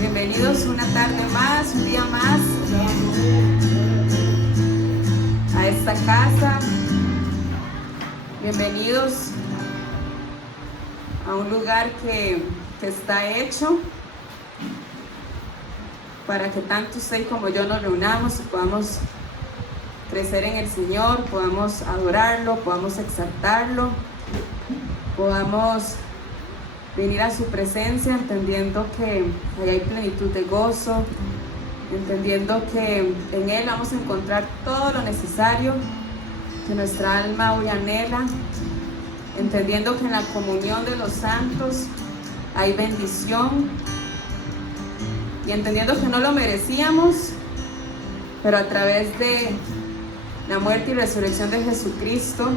Bienvenidos una tarde más, un día más a esta casa. Bienvenidos a un lugar que está hecho para que tanto usted como yo nos reunamos y podamos crecer en el Señor, podamos adorarlo, podamos exaltarlo, podamos venir a su presencia entendiendo que ahí hay plenitud de gozo, entendiendo que en Él vamos a encontrar todo lo necesario que nuestra alma hoy anhela, entendiendo que en la comunión de los santos hay bendición y entendiendo que no lo merecíamos, pero a través de la muerte y resurrección de Jesucristo,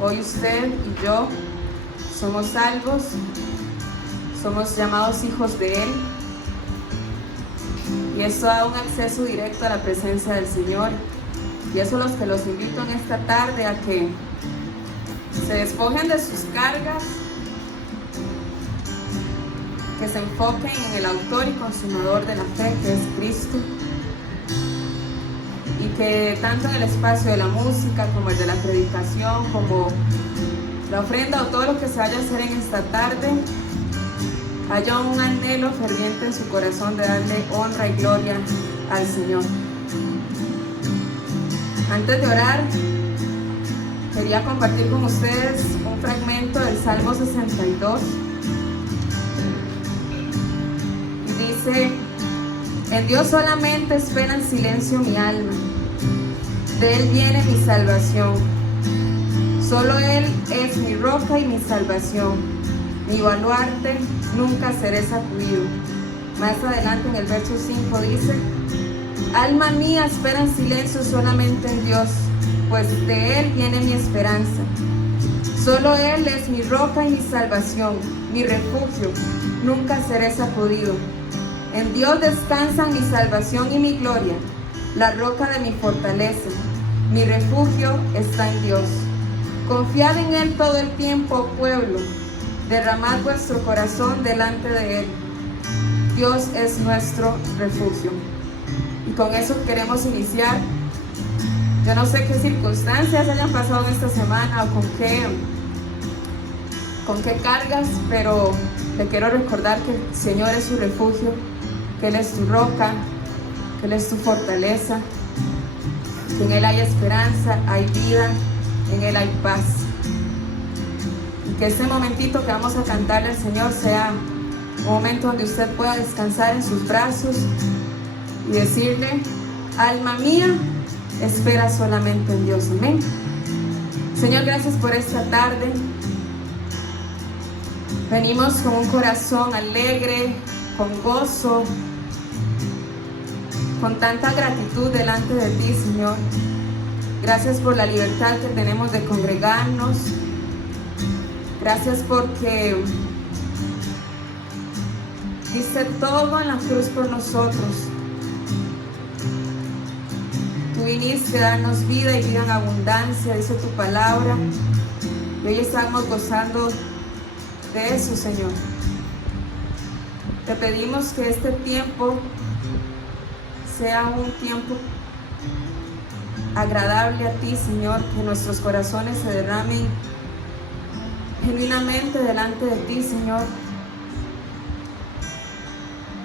hoy usted y yo somos salvos, somos llamados hijos de Él, y eso da un acceso directo a la presencia del Señor. Y eso es lo que los invito en esta tarde, a que se despojen de sus cargas, que se enfoquen en el autor y consumador de la fe, que es Cristo, y que tanto en el espacio de la música como el de la predicación, como la ofrenda o todo lo que se vaya a hacer en esta tarde, haya un anhelo ferviente en su corazón de darle honra y gloria al Señor. Antes de orar, quería compartir con ustedes un fragmento del Salmo 62. Y dice: en Dios solamente espera en silencio mi alma, de Él viene mi salvación. Solo Él es mi roca y mi salvación, mi baluarte, nunca seré sacudido. Más adelante en el verso 5 dice: alma mía, espera en silencio solamente en Dios, pues de Él viene mi esperanza. Solo Él es mi roca y mi salvación, mi refugio, nunca seré sacudido. En Dios descansan mi salvación y mi gloria, la roca de mi fortaleza. Mi refugio está en Dios. Confiad en Él todo el tiempo, pueblo. Derramad vuestro corazón delante de Él. Dios es nuestro refugio. Y con eso queremos iniciar. Yo no sé qué circunstancias hayan pasado en esta semana o con qué cargas, pero te quiero recordar que el Señor es su refugio, que Él es tu roca, que Él es tu fortaleza, que en Él hay esperanza, hay vida, en Él hay paz. Y que este momentito que vamos a cantarle al Señor sea un momento donde usted pueda descansar en sus brazos y decirle: alma mía, espera solamente en Dios. Amén. Señor, gracias por esta tarde. Venimos con un corazón alegre, con gozo, con tanta gratitud delante de ti, Señor. Gracias por la libertad que tenemos de congregarnos. Gracias porque diste todo en la cruz por nosotros. Tú viniste a darnos vida y vida en abundancia, dice tu palabra. Y hoy estamos gozando de eso, Señor. Te pedimos que este tiempo sea un tiempo agradable a ti, Señor, que nuestros corazones se derramen genuinamente delante de ti, Señor,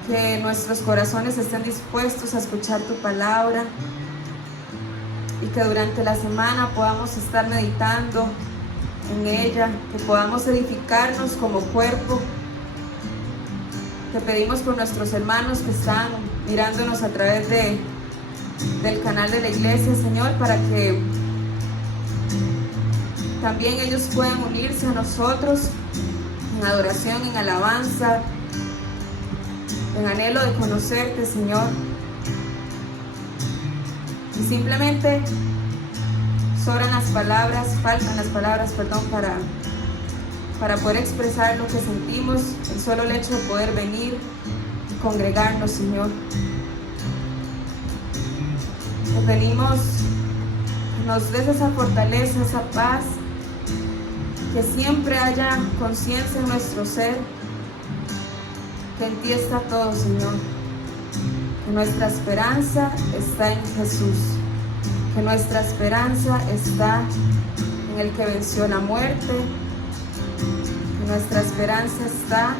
que nuestros corazones estén dispuestos a escuchar tu palabra y que durante la semana podamos estar meditando en ella, que podamos edificarnos como cuerpo. Te pedimos por nuestros hermanos que están mirándonos a través del canal de la iglesia, Señor, para que también ellos puedan unirse a nosotros en adoración, en alabanza, en anhelo de conocerte, Señor. Y simplemente sobran las palabras, faltan las palabras, para poder expresar lo que sentimos, el solo el hecho de poder venir y congregarnos, Señor. Te pedimos que nos des esa fortaleza, esa paz, que siempre haya conciencia en nuestro ser, que en ti está todo, Señor. que nuestra esperanza está en Jesús, que nuestra esperanza está en el que venció la muerte, que nuestra esperanza está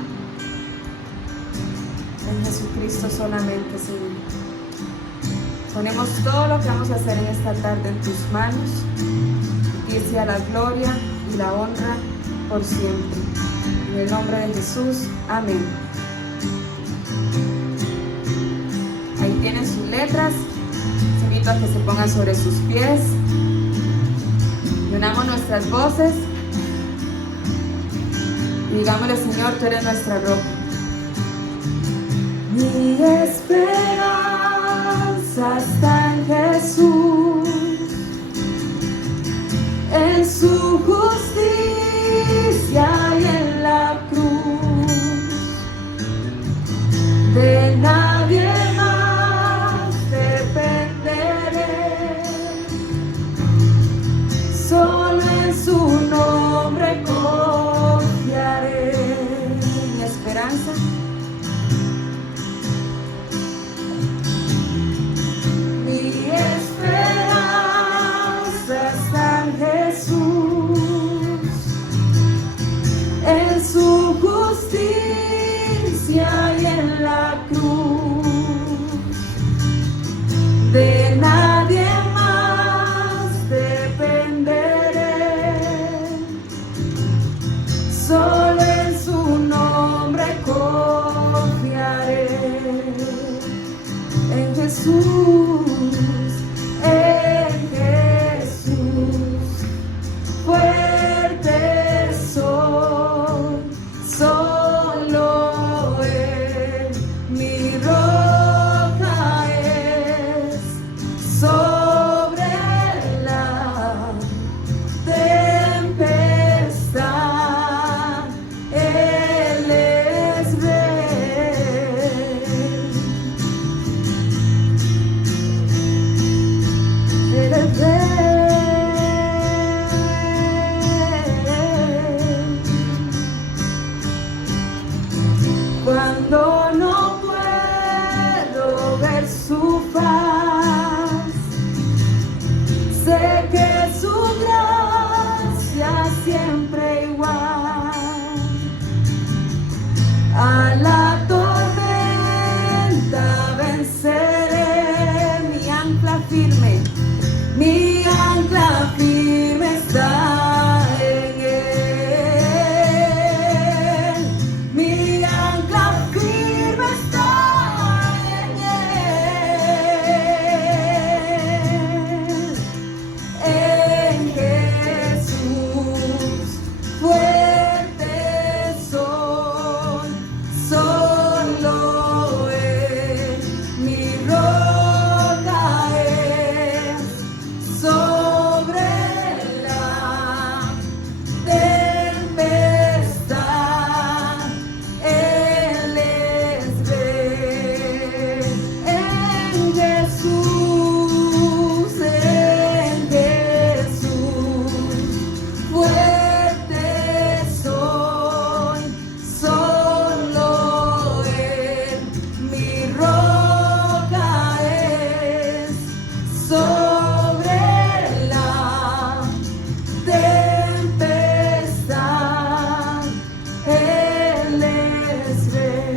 en Jesucristo solamente, Señor. Ponemos todo lo que vamos a hacer en esta tarde en tus manos, y sea la gloria y la honra por siempre. En el nombre de Jesús, amén. Ahí tienen sus letras. Les invito a que se pongan sobre sus pies y unamos nuestras voces y digámosle: Señor, tú eres nuestra roca. Mi esperanza está en Jesús, en su justicia y en la cruz. De nadie más dependeré, solo en su nombre confiaré. Mi esperanza, mi esperanza está en Jesús, en su justicia y en la cruz. De nadie más dependeré, solo en su nombre confiaré. En Jesús, fuerte soy, solo Él, mi roca es, sobre la tempestad, Él es rey. Él es rey. Cuando no puedo ver su faz, sé que su gracia siempre igual. A la tormenta venceré, mi ancla firme está en Él. Mi ancla firme está en Él. En Jesús, fuerte soy, solo Él, mi roca es, sobre la tempestad, Él es rey. En Jesús, fuerte soy, solo Él, mi roca es, sobre la tempestad, Él es rey.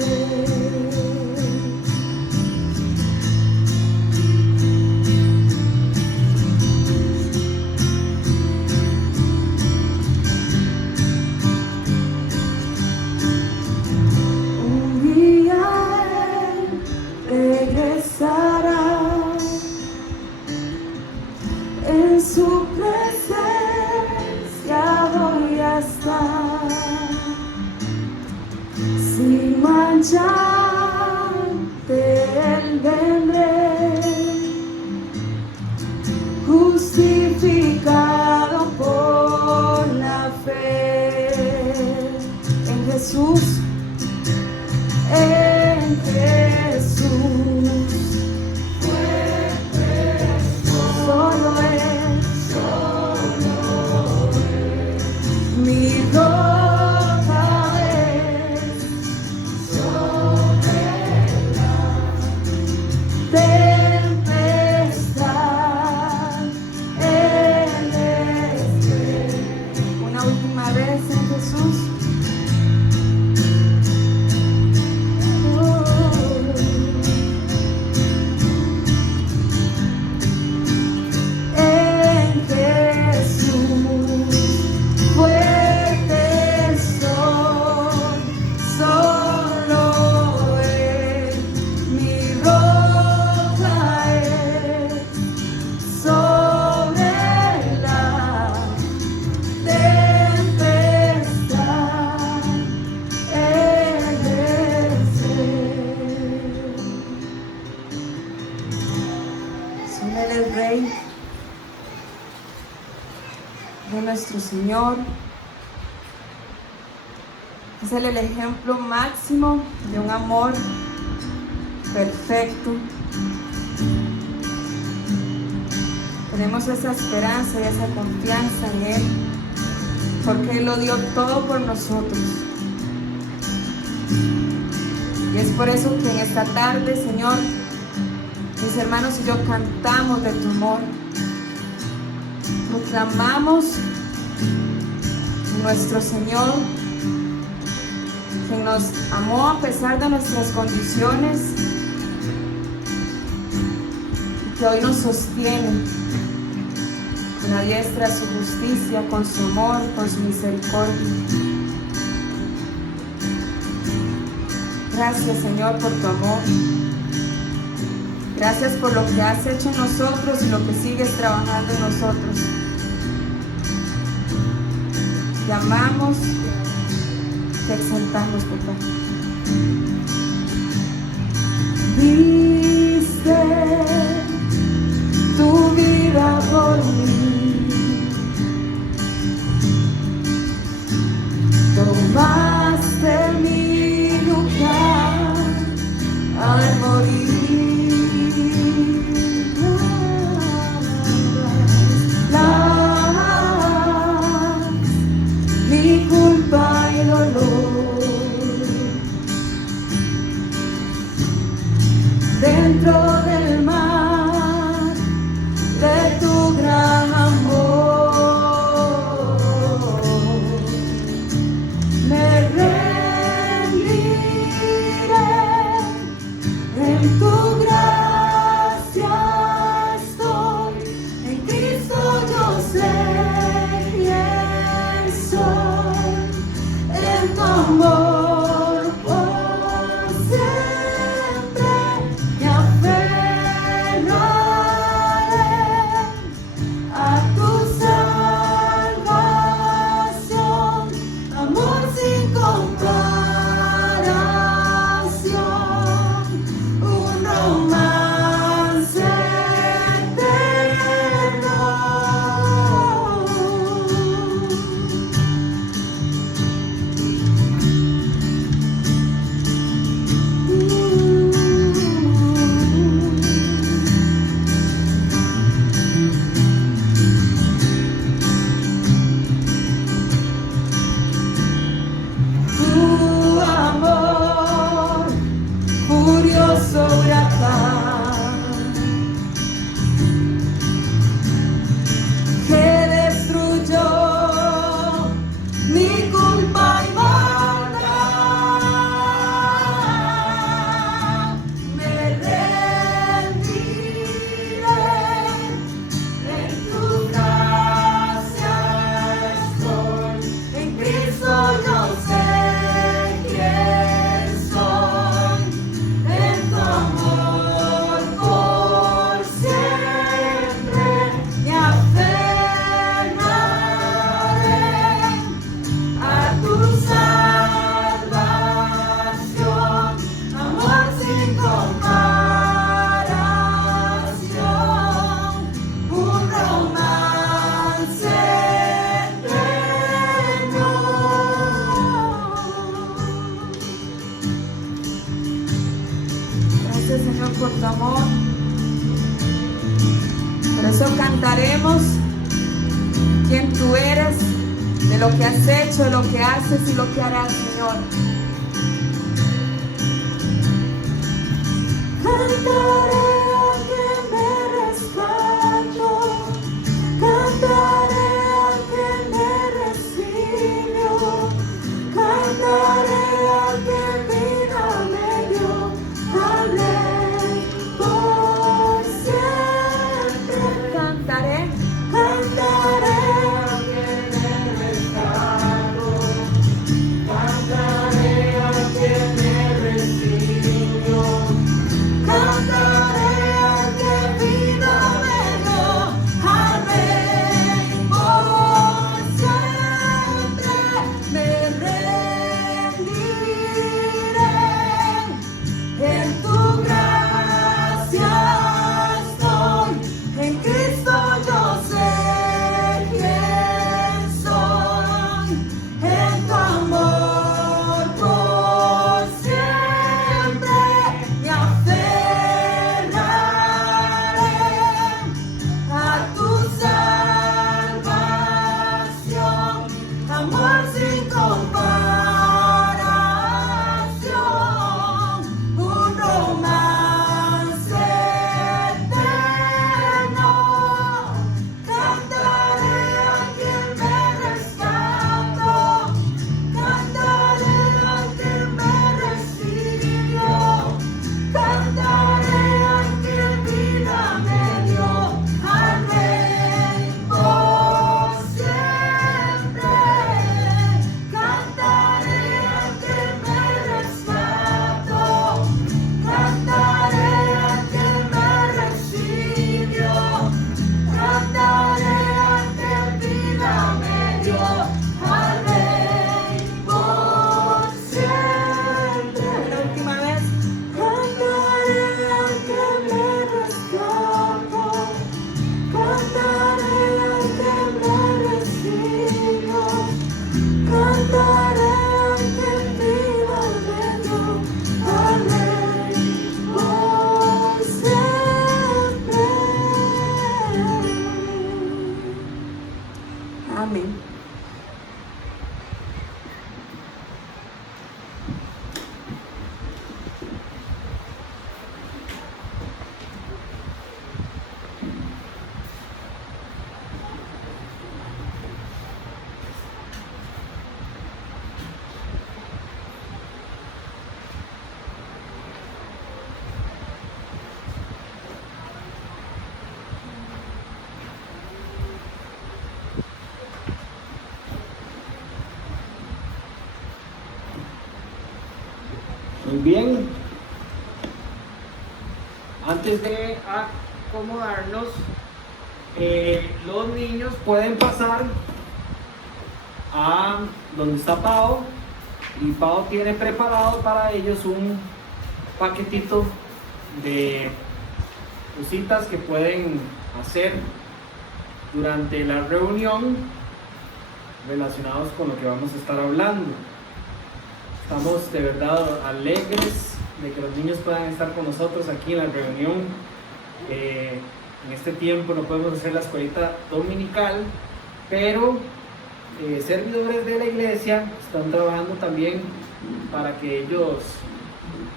Un día Él regresará, en su presencia voy a estar, sin mancha ante Él vendré, justificado por la fe. En Jesús, solo Él, mi roca es, sobre la Rey, de nuestro Señor. Es Él el ejemplo máximo de un amor perfecto. Tenemos esa esperanza y esa confianza en Él, porque Él lo dio todo por nosotros. Y es por eso que en esta tarde, Señor, mis hermanos y yo cantamos de tu amor. Proclamamos nuestro Señor, quien nos amó a pesar de nuestras condiciones y que hoy nos sostiene con la diestra de su justicia, con su amor, con su misericordia. Gracias, Señor, por tu amor. Gracias por lo que has hecho en nosotros y lo que sigues trabajando en nosotros. Te amamos, te exaltamos, papá. Diste tu vida por mí, tomaste mi lugar al morir. Mi culpa y dolor dentro del mar de tu gran amor, me rendiré en tu gracia estoy, en Cristo yo sé quién soy, en tu amor por siempre me aferraré a tu salvación, amor sin comparación, un romance eterno. Tu amor, furioso huracán, que destruyó mi culpa y maldad, me rendiré en tu gracia estoy, en Cristo yo sé quién soy, en tu amor por siempre me aferraré a tu salvación, amor sin comparación, un romance eterno. Gracias, Señor, por tu amor. Por eso cantaremos quién tú eres, de lo que has hecho, de lo que haces y lo que harás, Señor. Cantaré a quien me rescató, cantaré a quien me recibió, cantaré a quien vida me dio, al Rey por siempre. Cantaré, cantaré a quien me rescató, cantaré Muy bien. Antes de acomodarnos, los niños pueden pasar a donde está Pau, y Pau tiene preparado para ellos un paquetito de cositas que pueden hacer durante la reunión relacionados con lo que vamos a estar hablando. Estamos de verdad alegres de que los niños puedan estar con nosotros aquí en la reunión. En este tiempo no podemos hacer la escuelita dominical, pero servidores de la iglesia están trabajando también para que ellos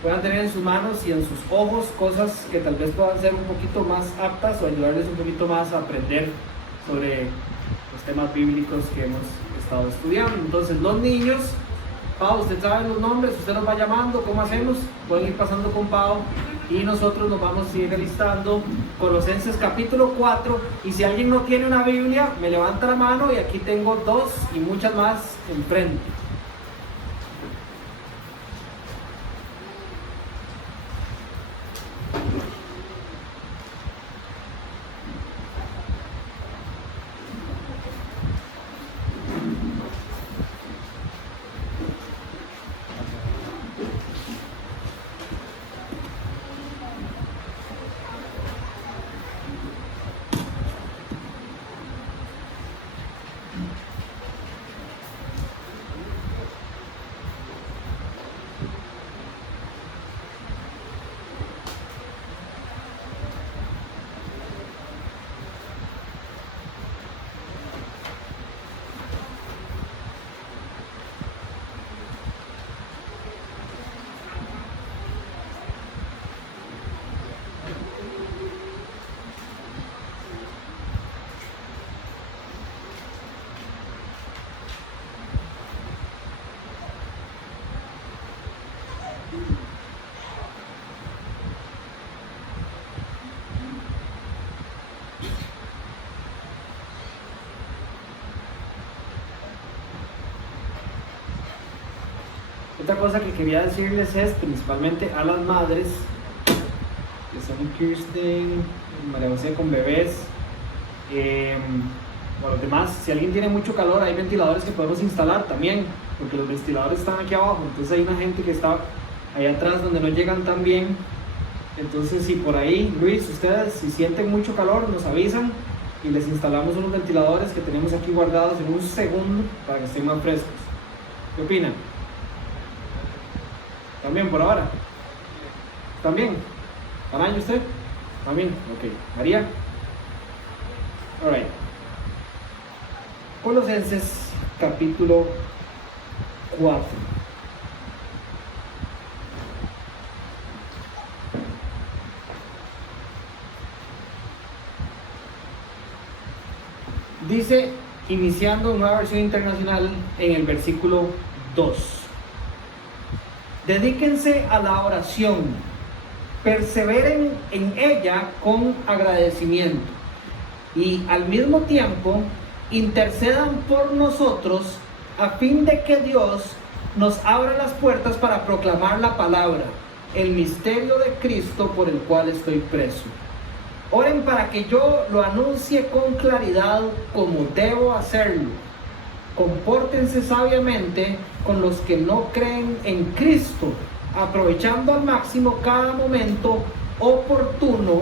puedan tener en sus manos y en sus ojos cosas que tal vez puedan ser un poquito más aptas o ayudarles un poquito más a aprender sobre los temas bíblicos que hemos estado estudiando. Entonces, los niños, Pau, usted sabe los nombres, usted nos va llamando, ¿cómo hacemos? Pueden ir pasando con Pau y nosotros nos vamos a ir listando Colosenses capítulo 4, y si alguien no tiene una Biblia, me levanta la mano y aquí tengo 2 y muchas más enfrente. Otra cosa que quería decirles es, principalmente a las madres, que son Kirsten, María José con bebés, o a los demás, si alguien tiene mucho calor, hay ventiladores que podemos instalar también, porque los ventiladores están aquí abajo, entonces hay una gente que está allá atrás donde no llegan tan bien. Entonces, si por ahí, Luis, ustedes si sienten mucho calor, nos avisan y les instalamos unos ventiladores que tenemos aquí guardados en un segundo para que estén más frescos. ¿Qué opinan? ¿También por ahora? ¿También? ¿Tamaño usted? ¿También? Ok. ¿María? Alright. Colosenses capítulo 4. Dice, iniciando una versión internacional en el versículo 2. Dedíquense a la oración, perseveren en ella con agradecimiento y al mismo tiempo intercedan por nosotros a fin de que Dios nos abra las puertas para proclamar la palabra, el misterio de Cristo por el cual estoy preso. Oren para que yo lo anuncie con claridad como debo hacerlo. Compórtense sabiamente con los que no creen en Cristo, aprovechando al máximo cada momento oportuno,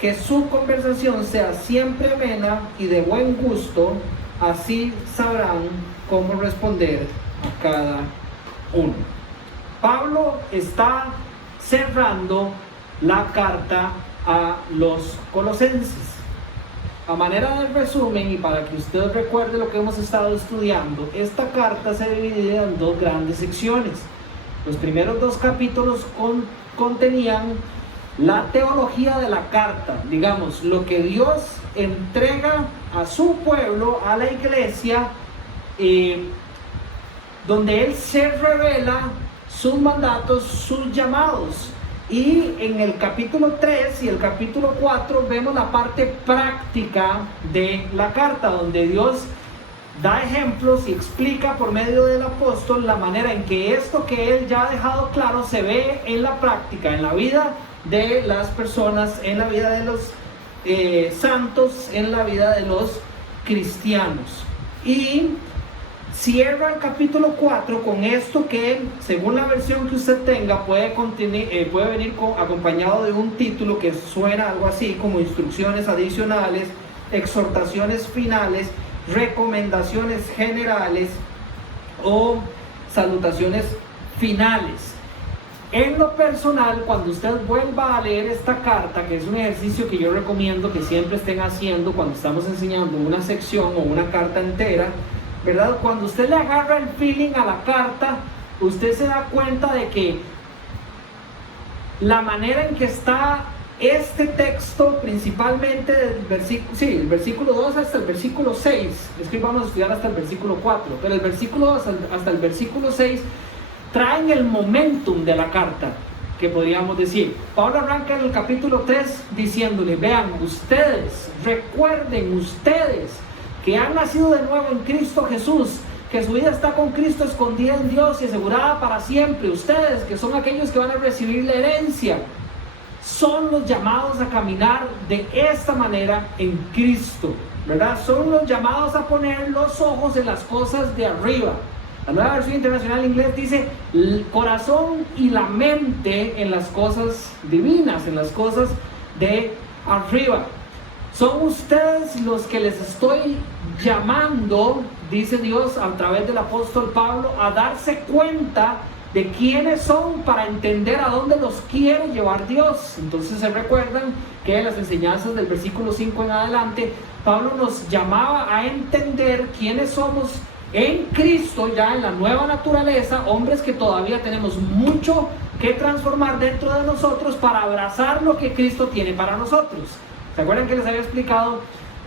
que su conversación sea siempre amena y de buen gusto, así sabrán cómo responder a cada uno. Pablo está cerrando la carta a los colosenses. A manera de resumen y para que usted recuerde lo que hemos estado estudiando, esta carta se divide en 2 grandes secciones. Los primeros 2 capítulos contenían la teología de la carta, digamos, lo que Dios entrega a su pueblo, a la iglesia, donde Él se revela sus mandatos, sus llamados. Y en el capítulo 3 y el capítulo 4 vemos la parte práctica de la carta, donde Dios da ejemplos y explica por medio del apóstol la manera en que esto que él ya ha dejado claro se ve en la práctica, en la vida de las personas, en la vida de los santos, en la vida de los cristianos. Y cierra el capítulo 4 con esto que, según la versión que usted tenga, puede venir acompañado de un título que suena algo así como instrucciones adicionales, exhortaciones finales, recomendaciones generales o salutaciones finales. En lo personal, cuando usted vuelva a leer esta carta, que es un ejercicio que yo recomiendo que siempre estén haciendo cuando estamos enseñando una sección o una carta entera, ¿verdad? Cuando usted le agarra el feeling a la carta, usted se da cuenta de que la manera en que está este texto, principalmente del versículo 2 hasta el versículo 6, es que vamos a estudiar hasta el versículo 4, pero el versículo 2 hasta el versículo 6 traen el momentum de la carta, que podríamos decir. Pablo arranca en el capítulo 3 diciéndole: vean, ustedes, recuerden ustedes que han nacido de nuevo en Cristo Jesús, que su vida está con Cristo escondida en Dios y asegurada para siempre. Ustedes, que son aquellos que van a recibir la herencia, son los llamados a caminar de esta manera en Cristo, ¿verdad? Son los llamados a poner los ojos en las cosas de arriba. La Nueva Versión Internacional en inglés dice el corazón y la mente en las cosas divinas, en las cosas de arriba. Son ustedes los que les estoy llamando, dice Dios a través del apóstol Pablo, a darse cuenta de quiénes son para entender a dónde los quiere llevar Dios. Entonces se recuerdan que en las enseñanzas del versículo 5 en adelante, Pablo nos llamaba a entender quiénes somos en Cristo, ya en la nueva naturaleza, hombres que todavía tenemos mucho que transformar dentro de nosotros para abrazar lo que Cristo tiene para nosotros. ¿Se acuerdan que les había explicado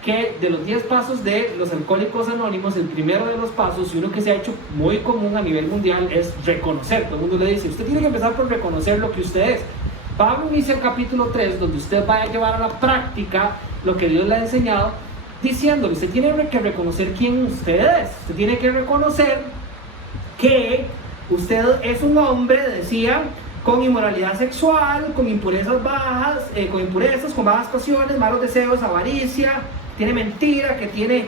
que de los 10 pasos de los alcohólicos anónimos, el primero de los pasos, y uno que se ha hecho muy común a nivel mundial, es reconocer? Todo el mundo le dice: usted tiene que empezar por reconocer lo que usted es. Pablo inicia el capítulo 3, donde usted va a llevar a la práctica lo que Dios le ha enseñado, diciéndole: usted tiene que reconocer quién usted es. Usted tiene que reconocer que usted es un hombre, decía, con inmoralidad sexual, con impurezas bajas, con bajas pasiones, malos deseos, avaricia, tiene mentira, que tiene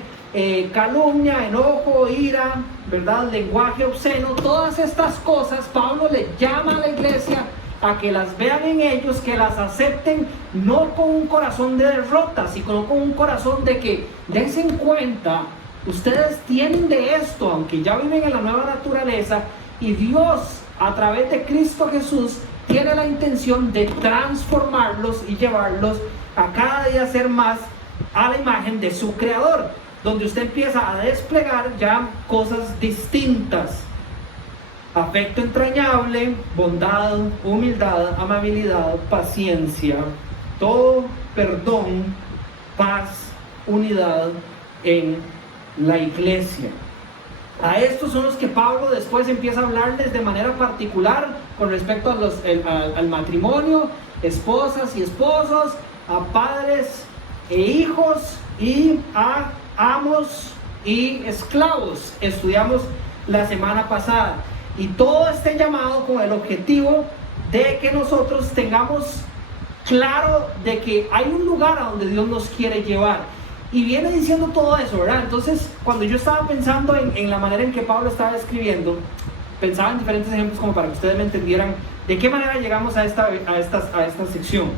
calumnia, enojo, ira, ¿verdad? Lenguaje obsceno. Todas estas cosas Pablo le llama a la iglesia a que las vean en ellos, que las acepten, no con un corazón de derrota, sino con un corazón de que dense en cuenta, ustedes tienen de esto, aunque ya viven en la nueva naturaleza, y Dios, a través de Cristo Jesús, tiene la intención de transformarlos y llevarlos a cada día ser más a la imagen de su Creador, donde usted empieza a desplegar ya cosas distintas: afecto entrañable, bondad, humildad, amabilidad, paciencia, todo, perdón, paz, unidad en la iglesia. A estos son los que Pablo después empieza a hablarles de manera particular con respecto a al matrimonio, esposas y esposos, a padres e hijos, y a amos y esclavos. Estudiamos la semana pasada. Y todo este llamado con el objetivo de que nosotros tengamos claro de que hay un lugar a donde Dios nos quiere llevar. Y viene diciendo todo eso, ¿verdad? Entonces, cuando yo estaba pensando en la manera en que Pablo estaba escribiendo, pensaba en diferentes ejemplos como para que ustedes me entendieran de qué manera llegamos a esta sección.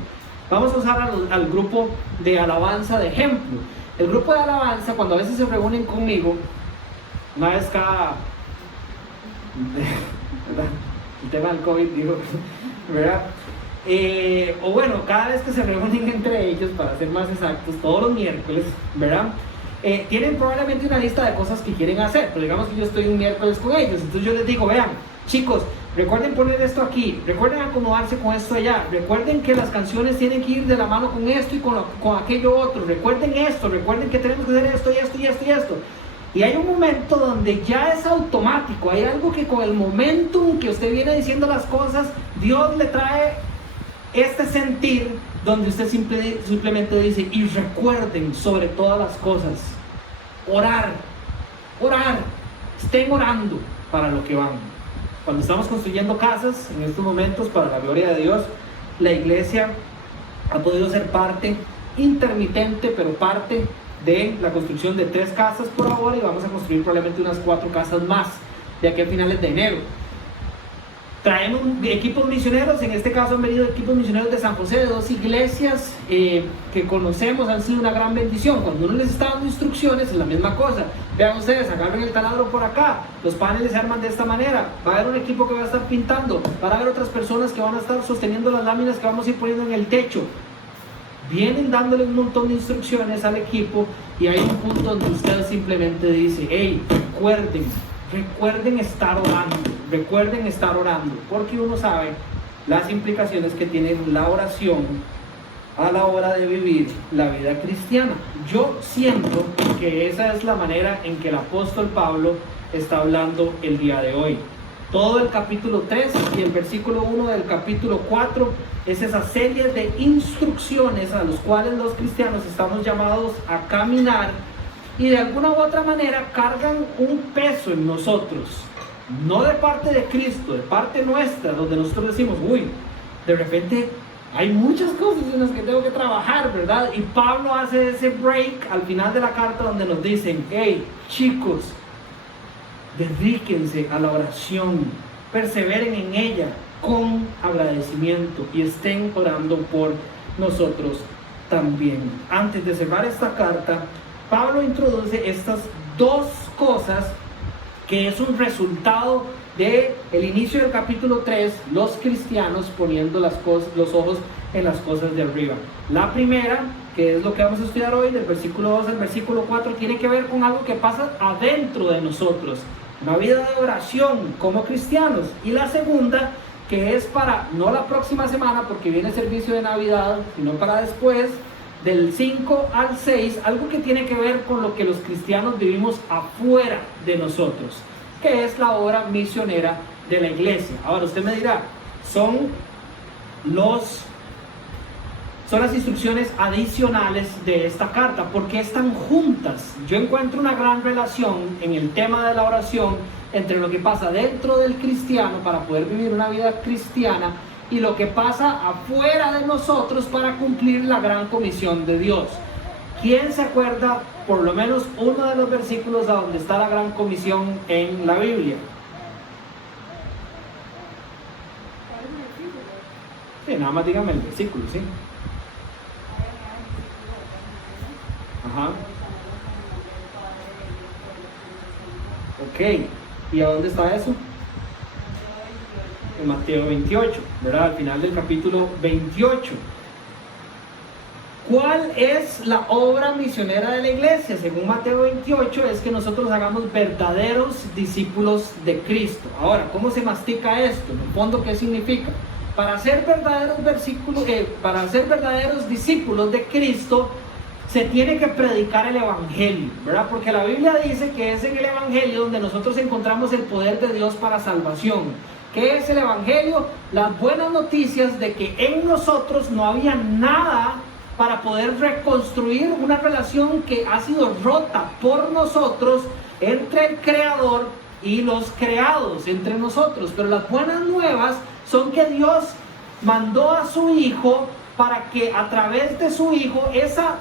Vamos a usar al grupo de alabanza de ejemplo. El grupo de alabanza, cuando a veces se reúnen conmigo, una vez cada... ¿verdad? El tema del COVID, digo, ¿verdad? O bueno, cada vez que se reúnen entre ellos, para ser más exactos, todos los miércoles, ¿verdad? Tienen probablemente una lista de cosas que quieren hacer, pero digamos que yo estoy un miércoles con ellos, entonces yo les digo: vean, chicos, recuerden poner esto aquí, recuerden acomodarse con esto allá, recuerden que las canciones tienen que ir de la mano con esto y con aquello otro, recuerden esto, recuerden que tenemos que hacer esto y esto y esto y esto. Y hay un momento donde ya es automático, hay algo que con el momentum que usted viene diciendo las cosas, Dios le trae este sentir donde usted simplemente dice: y recuerden sobre todas las cosas, orar, orar, estén orando para lo que van. Cuando estamos construyendo casas, en estos momentos, para la gloria de Dios, la iglesia ha podido ser parte intermitente, pero parte de la construcción de 3 casas por ahora, y vamos a construir probablemente unas 4 casas más de aquí a finales de enero. Traemos equipos misioneros, en este caso han venido equipos misioneros de San José, de 2 iglesias que conocemos, han sido una gran bendición. Cuando uno les está dando instrucciones es la misma cosa. Vean ustedes, agarren el taladro por acá, los paneles se arman de esta manera, va a haber un equipo que va a estar pintando, van a haber otras personas que van a estar sosteniendo las láminas que vamos a ir poniendo en el techo. Vienen dándole un montón de instrucciones al equipo, y hay un punto donde usted simplemente dice: hey, recuerden estar orando, porque uno sabe las implicaciones que tiene la oración a la hora de vivir la vida cristiana. Yo siento que esa es la manera en que el apóstol Pablo está hablando el día de hoy. Todo el capítulo 3 y el versículo 1 del capítulo 4 es esa serie de instrucciones a los cuales los cristianos estamos llamados a caminar, y de alguna u otra manera cargan un peso en nosotros, no de parte de Cristo, de parte nuestra, donde nosotros decimos: uy, de repente hay muchas cosas en las que tengo que trabajar, ¿verdad? Y Pablo hace ese break al final de la carta donde nos dicen: hey, chicos, dedíquense a la oración, perseveren en ella con agradecimiento y estén orando por nosotros también. Antes de cerrar esta carta, Pablo introduce estas 2 cosas que es un resultado del inicio del capítulo 3, los cristianos poniendo los ojos en las cosas de arriba. La primera, que es lo que vamos a estudiar hoy, del versículo 2 al versículo 4, tiene que ver con algo que pasa adentro de nosotros, una vida de oración como cristianos. Y la segunda, que es para, no la próxima semana porque viene el servicio de Navidad, sino para después, del 5 al 6, algo que tiene que ver con lo que los cristianos vivimos afuera de nosotros, que es la obra misionera de la iglesia. Ahora usted me dirá, son las instrucciones adicionales de esta carta, porque están juntas. Yo encuentro una gran relación en el tema de la oración entre lo que pasa dentro del cristiano para poder vivir una vida cristiana y lo que pasa afuera de nosotros para cumplir la gran comisión de Dios. ¿Quién se acuerda por lo menos uno de los versículos a donde está la gran comisión en la Biblia? Sí, nada más dígame el versículo, ¿sí? Ajá. Ok, ¿y a dónde está eso? En Mateo 28, ¿verdad? Al final del capítulo 28. ¿Cuál es la obra misionera de la iglesia? Según Mateo 28, es que nosotros hagamos verdaderos discípulos de Cristo. Ahora, ¿cómo se mastica esto? En el fondo, ¿qué significa? Para ser verdaderos discípulos de Cristo, se tiene que predicar el evangelio, ¿verdad? Porque la Biblia dice que es en el evangelio donde nosotros encontramos el poder de Dios para salvación. ¿Qué es el evangelio? Las buenas noticias de que en nosotros no había nada para poder reconstruir una relación que ha sido rota por nosotros entre el Creador y los creados, entre nosotros. Pero las buenas nuevas son que Dios mandó a su Hijo para que a través de su Hijo esa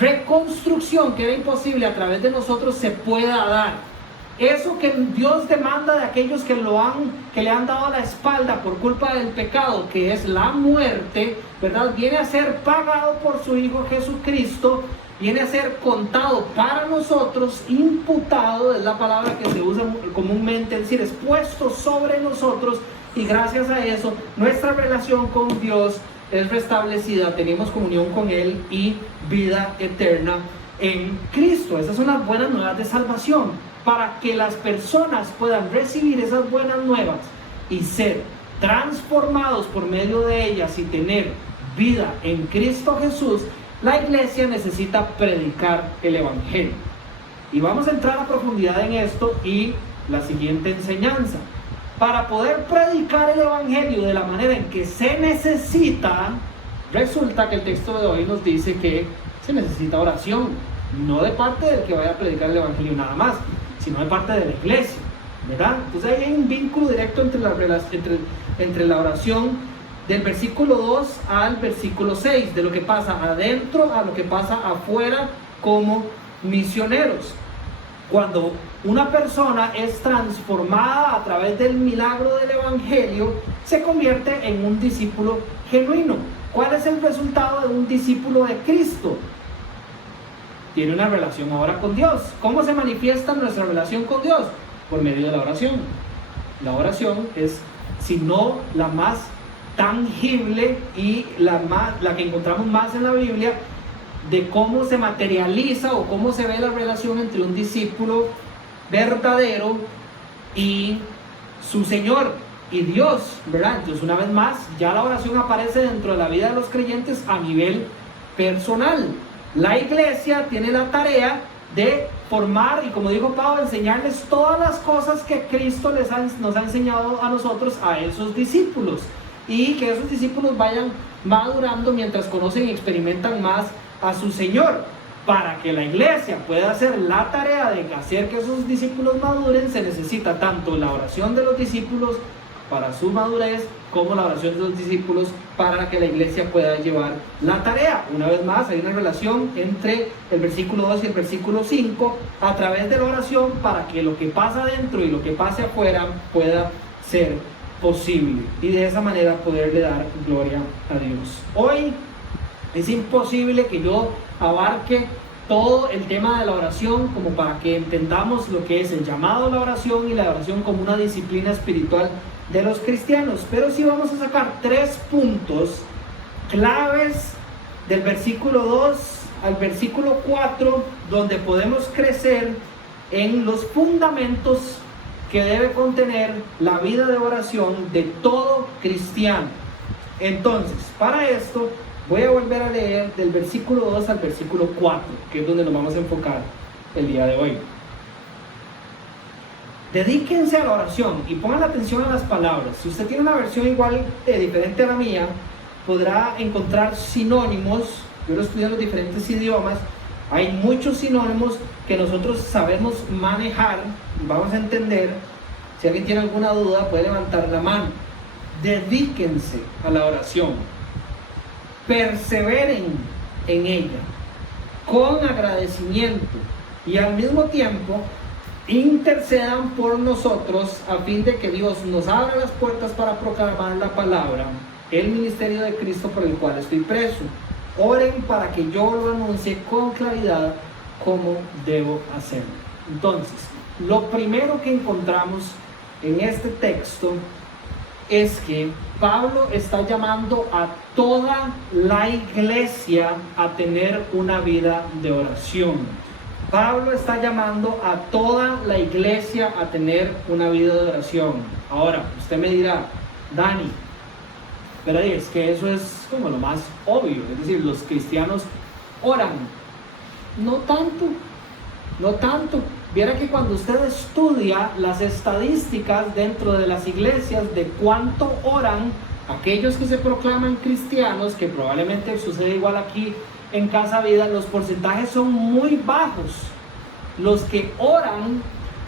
reconstrucción que era imposible a través de nosotros se pueda dar. Eso que Dios demanda de aquellos que le han dado la espalda por culpa del pecado, que es la muerte, ¿verdad? Viene a ser pagado por su Hijo Jesucristo, viene a ser contado para nosotros, imputado, es la palabra que se usa comúnmente, es decir, es puesto sobre nosotros, y gracias a eso nuestra relación con Dios es restablecida, tenemos comunión con Él y vida eterna en Cristo. Esas son las buenas nuevas de salvación. Para que las personas puedan recibir esas buenas nuevas y ser transformados por medio de ellas y tener vida en Cristo Jesús, la iglesia necesita predicar el evangelio. Y vamos a entrar a profundidad en esto y la siguiente enseñanza. Para poder predicar el evangelio de la manera en que se necesita, resulta que el texto de hoy nos dice que se necesita oración, no de parte del que vaya a predicar el evangelio nada más, sino de parte de la iglesia, ¿verdad? Entonces ahí hay un vínculo directo entre la oración del versículo 2 al versículo 6, de lo que pasa adentro a lo que pasa afuera como misioneros. Cuando una persona es transformada a través del milagro del evangelio, se convierte en un discípulo genuino. ¿Cuál es el resultado de un discípulo de Cristo? Tiene una relación ahora con Dios. ¿Cómo se manifiesta nuestra relación con Dios? Por medio de la oración. La oración es, si no la más tangible y la que encontramos más en la Biblia, de cómo se materializa o cómo se ve la relación entre un discípulo verdadero y su Señor y Dios, ¿verdad? Entonces, una vez más, ya la oración aparece dentro de la vida de los creyentes a nivel personal. La iglesia tiene la tarea de formar y, como dijo Pablo, enseñarles todas las cosas que Cristo nos ha enseñado a nosotros, a esos discípulos, y que esos discípulos vayan madurando mientras conocen y experimentan más a su Señor. Para que la iglesia pueda hacer la tarea de hacer que esos discípulos maduren, se necesita tanto la oración de los discípulos para su madurez, como la oración de los discípulos para que la iglesia pueda llevar la tarea. Una vez más, hay una relación entre el versículo 2 y el versículo 5 a través de la oración, para que lo que pasa adentro y lo que pase afuera pueda ser posible, y de esa manera poderle dar gloria a Dios. Hoy es imposible que yo abarque todo el tema de la oración como para que entendamos lo que es el llamado a la oración y la oración como una disciplina espiritual de los cristianos, pero sí vamos a sacar 3 puntos claves del versículo 2 al versículo 4, donde podemos crecer en los fundamentos que debe contener la vida de oración de todo cristiano. Entonces, para esto voy a volver a leer del versículo 2 al versículo 4, que es donde nos vamos a enfocar el día de hoy. Dedíquense a la oración y pongan atención a las palabras. Si usted tiene una versión igual diferente a la mía, podrá encontrar sinónimos. Yo lo estudié en los diferentes idiomas. Hay muchos sinónimos que nosotros sabemos manejar, vamos a entender. Si alguien tiene alguna duda, puede levantar la mano. Dedíquense a la oración. Perseveren en ella con agradecimiento, y al mismo tiempo intercedan por nosotros a fin de que Dios nos abra las puertas para proclamar la palabra, el ministerio de Cristo por el cual estoy preso. Oren para que yo lo anuncie con claridad como debo hacerlo. Entonces, lo primero que encontramos en este texto es que Pablo está llamando a toda la iglesia a tener una vida de oración. Pablo está llamando a toda la iglesia a tener una vida de oración. Ahora, usted me dirá, Dani, pero es que eso es como lo más obvio, es decir, los cristianos oran. No tanto, no tanto. Viera que cuando usted estudia las estadísticas dentro de las iglesias de cuánto oran aquellos que se proclaman cristianos, que probablemente sucede igual aquí en Casa Vida, los porcentajes son muy bajos. Los que oran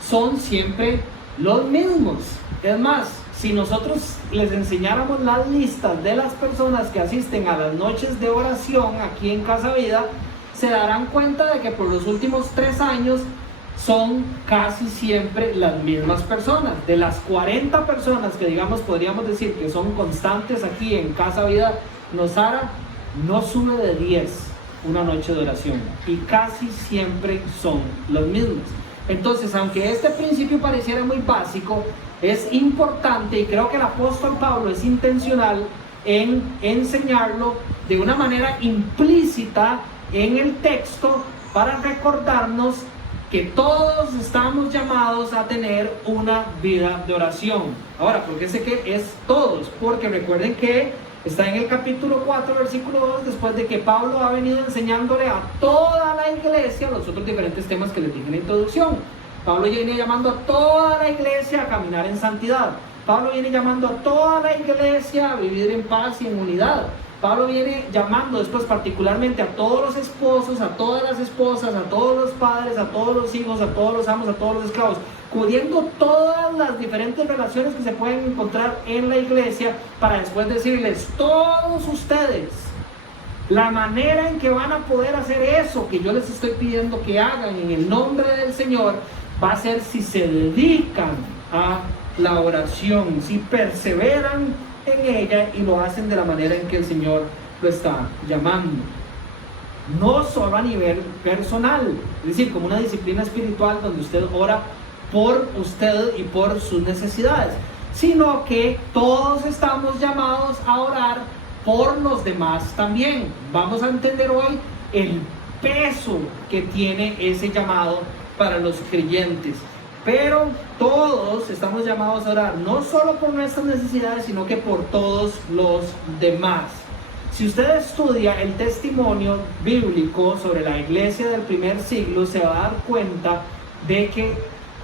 son siempre los mismos. Es más, si nosotros les enseñáramos las listas de las personas que asisten a las noches de oración aquí en Casa Vida, se darán cuenta de que por los últimos 3 años son casi siempre las mismas personas. De las 40 personas que, digamos, podríamos decir que son constantes aquí en Casa Vida Nosara, no sube de 10 una noche de oración, y casi siempre son los mismos. Entonces, aunque este principio pareciera muy básico, es importante, y creo que el apóstol Pablo es intencional en enseñarlo de una manera implícita en el texto, para recordarnos que todos estamos llamados a tener una vida de oración. Ahora, ¿por qué sé que es todos? Porque recuerden que está en el capítulo 4, versículo 2, después de que Pablo ha venido enseñándole a toda la iglesia los otros diferentes temas que les dije en la introducción. Pablo viene llamando a toda la iglesia a caminar en santidad. Pablo viene llamando a toda la iglesia a vivir en paz y en unidad. Pablo viene llamando después particularmente a todos los esposos, a todas las esposas, a todos los padres, a todos los hijos, a todos los amos, a todos los esclavos, cubriendo todas las diferentes relaciones que se pueden encontrar en la iglesia, para después decirles: todos ustedes, la manera en que van a poder hacer eso que yo les estoy pidiendo que hagan en el nombre del Señor, va a ser si se dedican a la oración, si perseveran en ella y lo hacen de la manera en que el Señor lo está llamando. No solo a nivel personal, es decir, como una disciplina espiritual donde usted ora por usted y por sus necesidades, sino que todos estamos llamados a orar por los demás también. Vamos a entender hoy el peso que tiene ese llamado para los creyentes. Pero todos estamos llamados a orar, no solo por nuestras necesidades, sino que por todos los demás. Si usted estudia el testimonio bíblico sobre la iglesia del primer siglo, se va a dar cuenta de que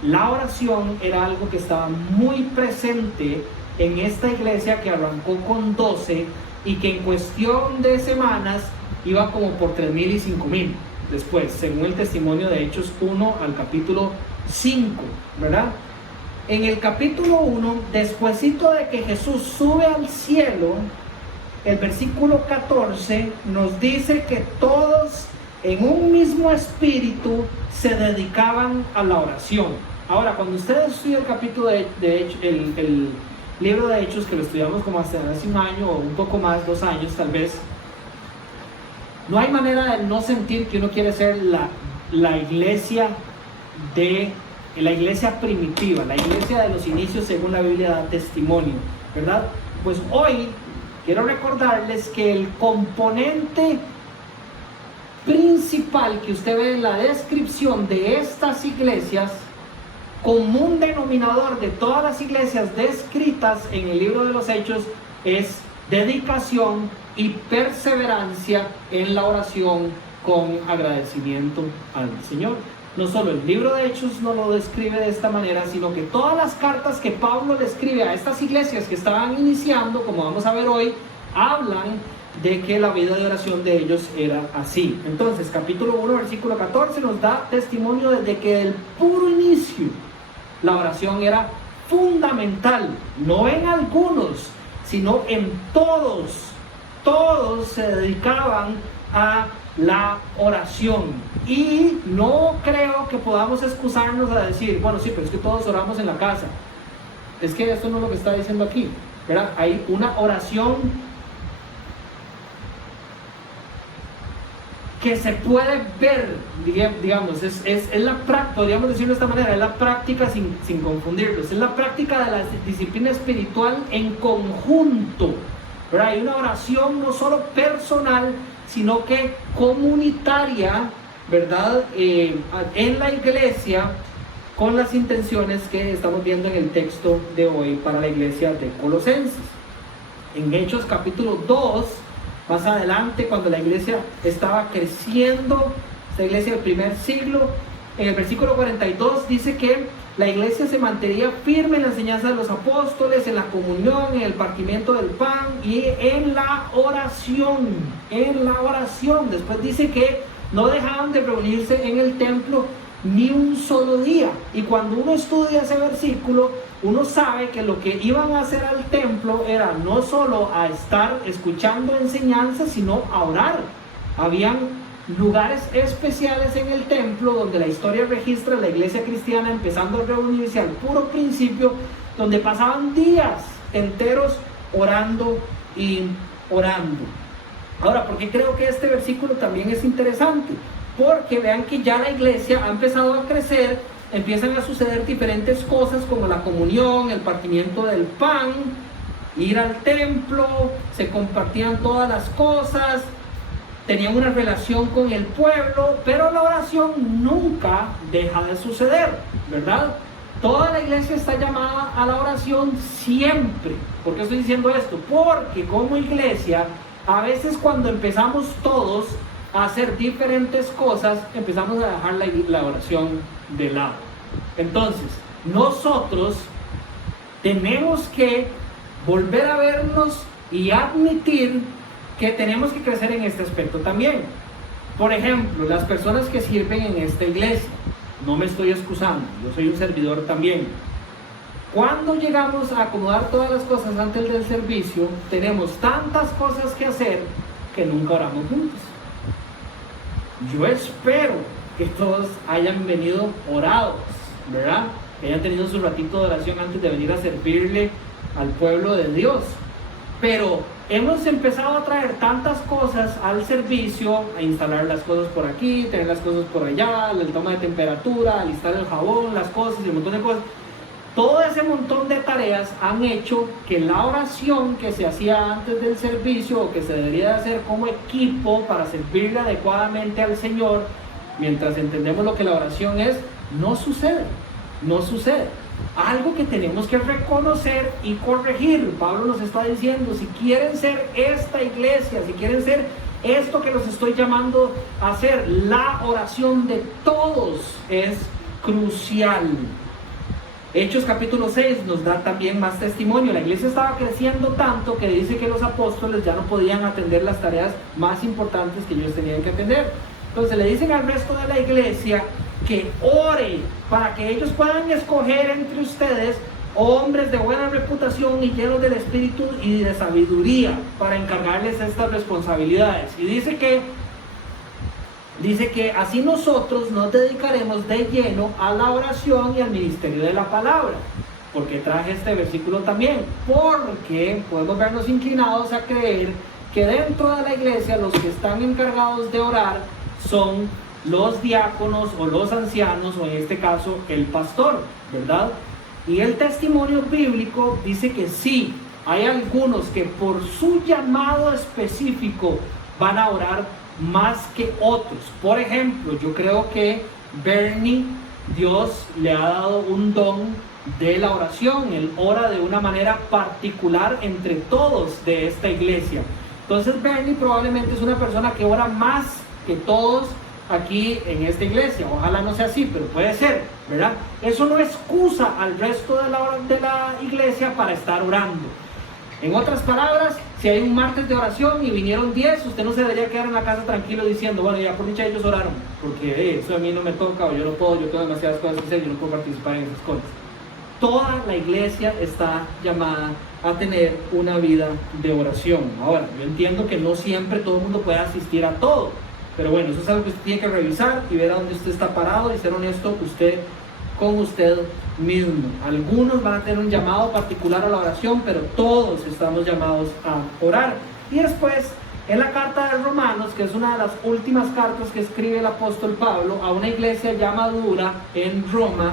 la oración era algo que estaba muy presente en esta iglesia, que arrancó con 12 y que en cuestión de semanas iba como por 3.000 y 5.000 después, según el testimonio de Hechos 1 al capítulo 5, ¿verdad? En el capítulo 1, despuesito de que Jesús sube al cielo, el versículo 14 nos dice que todos en un mismo espíritu se dedicaban a la oración. Ahora, cuando ustedes estudian el capítulo el libro de Hechos, que lo estudiamos como hace un año o un poco más, 2 años tal vez, no hay manera de no sentir que uno quiere ser la iglesia primitiva, la iglesia de los inicios, según la Biblia da testimonio, ¿verdad? Pues hoy quiero recordarles que el componente principal que usted ve en la descripción de estas iglesias, común denominador de todas las iglesias descritas en el libro de los Hechos, es dedicación y perseverancia en la oración con agradecimiento al Señor. No solo el libro de Hechos no lo describe de esta manera, sino que todas las cartas que Pablo le escribe a estas iglesias que estaban iniciando, como vamos a ver hoy, hablan de que la vida de oración de ellos era así. Entonces, capítulo 1, versículo 14 nos da testimonio desde que del puro inicio la oración era fundamental, no en algunos, sino en todos. Todos se dedicaban a la oración, y no creo que podamos excusarnos a decir: bueno, sí, pero es que todos oramos en la casa. Es que esto no es lo que está diciendo aquí, ¿verdad? Hay una oración que se puede ver, digamos, es la práctica, podríamos decirlo de esta manera, es la práctica sin confundirlos, es la práctica de la disciplina espiritual en conjunto, ¿verdad? Hay una oración no solo personal, sino que comunitaria, ¿verdad? En la iglesia, con las intenciones que estamos viendo en el texto de hoy para la iglesia de Colosenses. En Hechos capítulo 2, más adelante, cuando la iglesia estaba creciendo, esta iglesia del primer siglo, en el versículo 42 dice que la iglesia se mantenía firme en la enseñanza de los apóstoles, en la comunión, en el partimiento del pan y en la oración. En la oración. Después dice que no dejaban de reunirse en el templo ni un solo día. Y cuando uno estudia ese versículo, uno sabe que lo que iban a hacer al templo era no solo a estar escuchando enseñanzas, sino a orar. Habían lugares especiales en el templo donde la historia registra la iglesia cristiana empezando a reunirse al puro principio, donde pasaban días enteros orando y orando. Ahora, ¿por qué creo que este versículo también es interesante? Porque vean que ya la iglesia ha empezado a crecer, empiezan a suceder diferentes cosas como la comunión, el partimiento del pan, ir al templo, se compartían todas las cosas, tenían una relación con el pueblo, pero la oración nunca deja de suceder, ¿verdad? Toda la iglesia está llamada a la oración siempre. ¿Por qué estoy diciendo esto? Porque como iglesia, a veces cuando empezamos todos a hacer diferentes cosas, empezamos a dejar la oración de lado. Entonces, nosotros tenemos que volver a vernos y admitir que tenemos que crecer en este aspecto también. Por ejemplo, las personas que sirven en esta iglesia, no me estoy excusando, yo soy un servidor también. Cuando llegamos a acomodar todas las cosas antes del servicio, tenemos tantas cosas que hacer que nunca oramos juntos. Yo espero que todos hayan venido orados, ¿verdad? Que hayan tenido su ratito de oración antes de venir a servirle al pueblo de Dios. Pero hemos empezado a traer tantas cosas al servicio, a instalar las cosas por aquí, tener las cosas por allá, el toma de temperatura, alistar el jabón, las cosas y un montón de cosas. Todo ese montón de tareas han hecho que la oración que se hacía antes del servicio o que se debería hacer como equipo para servirle adecuadamente al Señor, mientras entendemos lo que la oración es, no sucede. Algo que tenemos que reconocer y corregir. Pablo nos está diciendo, si quieren ser esta iglesia, si quieren ser esto que los estoy llamando a hacer, la oración de todos es crucial. Hechos capítulo 6 nos da también más testimonio. La iglesia estaba creciendo tanto que dice que los apóstoles ya no podían atender las tareas más importantes que ellos tenían que atender. Entonces le dicen al resto de la iglesia que ore para que ellos puedan escoger entre ustedes hombres de buena reputación y llenos del espíritu y de sabiduría para encargarles estas responsabilidades. Y dice que así nosotros nos dedicaremos de lleno a la oración y al ministerio de la palabra. Porque traje este versículo también, porque podemos vernos inclinados a creer que dentro de la iglesia los que están encargados de orar son los diáconos o los ancianos, o en este caso el pastor, ¿verdad? Y el testimonio bíblico dice que sí, hay algunos que por su llamado específico van a orar más que otros. Por ejemplo, yo creo que Bernie, Dios le ha dado un don de la oración. Él ora de una manera particular entre todos de esta iglesia. Entonces Bernie probablemente es una persona que ora más que todos aquí en esta iglesia. Ojalá no sea así, pero puede ser, ¿verdad? Eso no excusa al resto de la iglesia para estar orando. En otras palabras, si hay un martes de oración y vinieron 10, usted no se debería quedar en la casa tranquilo diciendo, bueno, ya por dicha ellos oraron, porque eso a mí no me toca, o yo no puedo, yo tengo demasiadas cosas que hacer, yo no puedo participar en esas cosas. Toda la iglesia está llamada a tener una vida de oración. Ahora, yo entiendo que no siempre todo el mundo puede asistir a todo, pero bueno, eso es algo que usted tiene que revisar y ver a dónde usted está parado y ser honesto con usted mismo. Algunos van a tener un llamado particular a la oración, pero todos estamos llamados a orar. Y después, en la carta de Romanos, que es una de las últimas cartas que escribe el apóstol Pablo a una iglesia ya madura en Roma,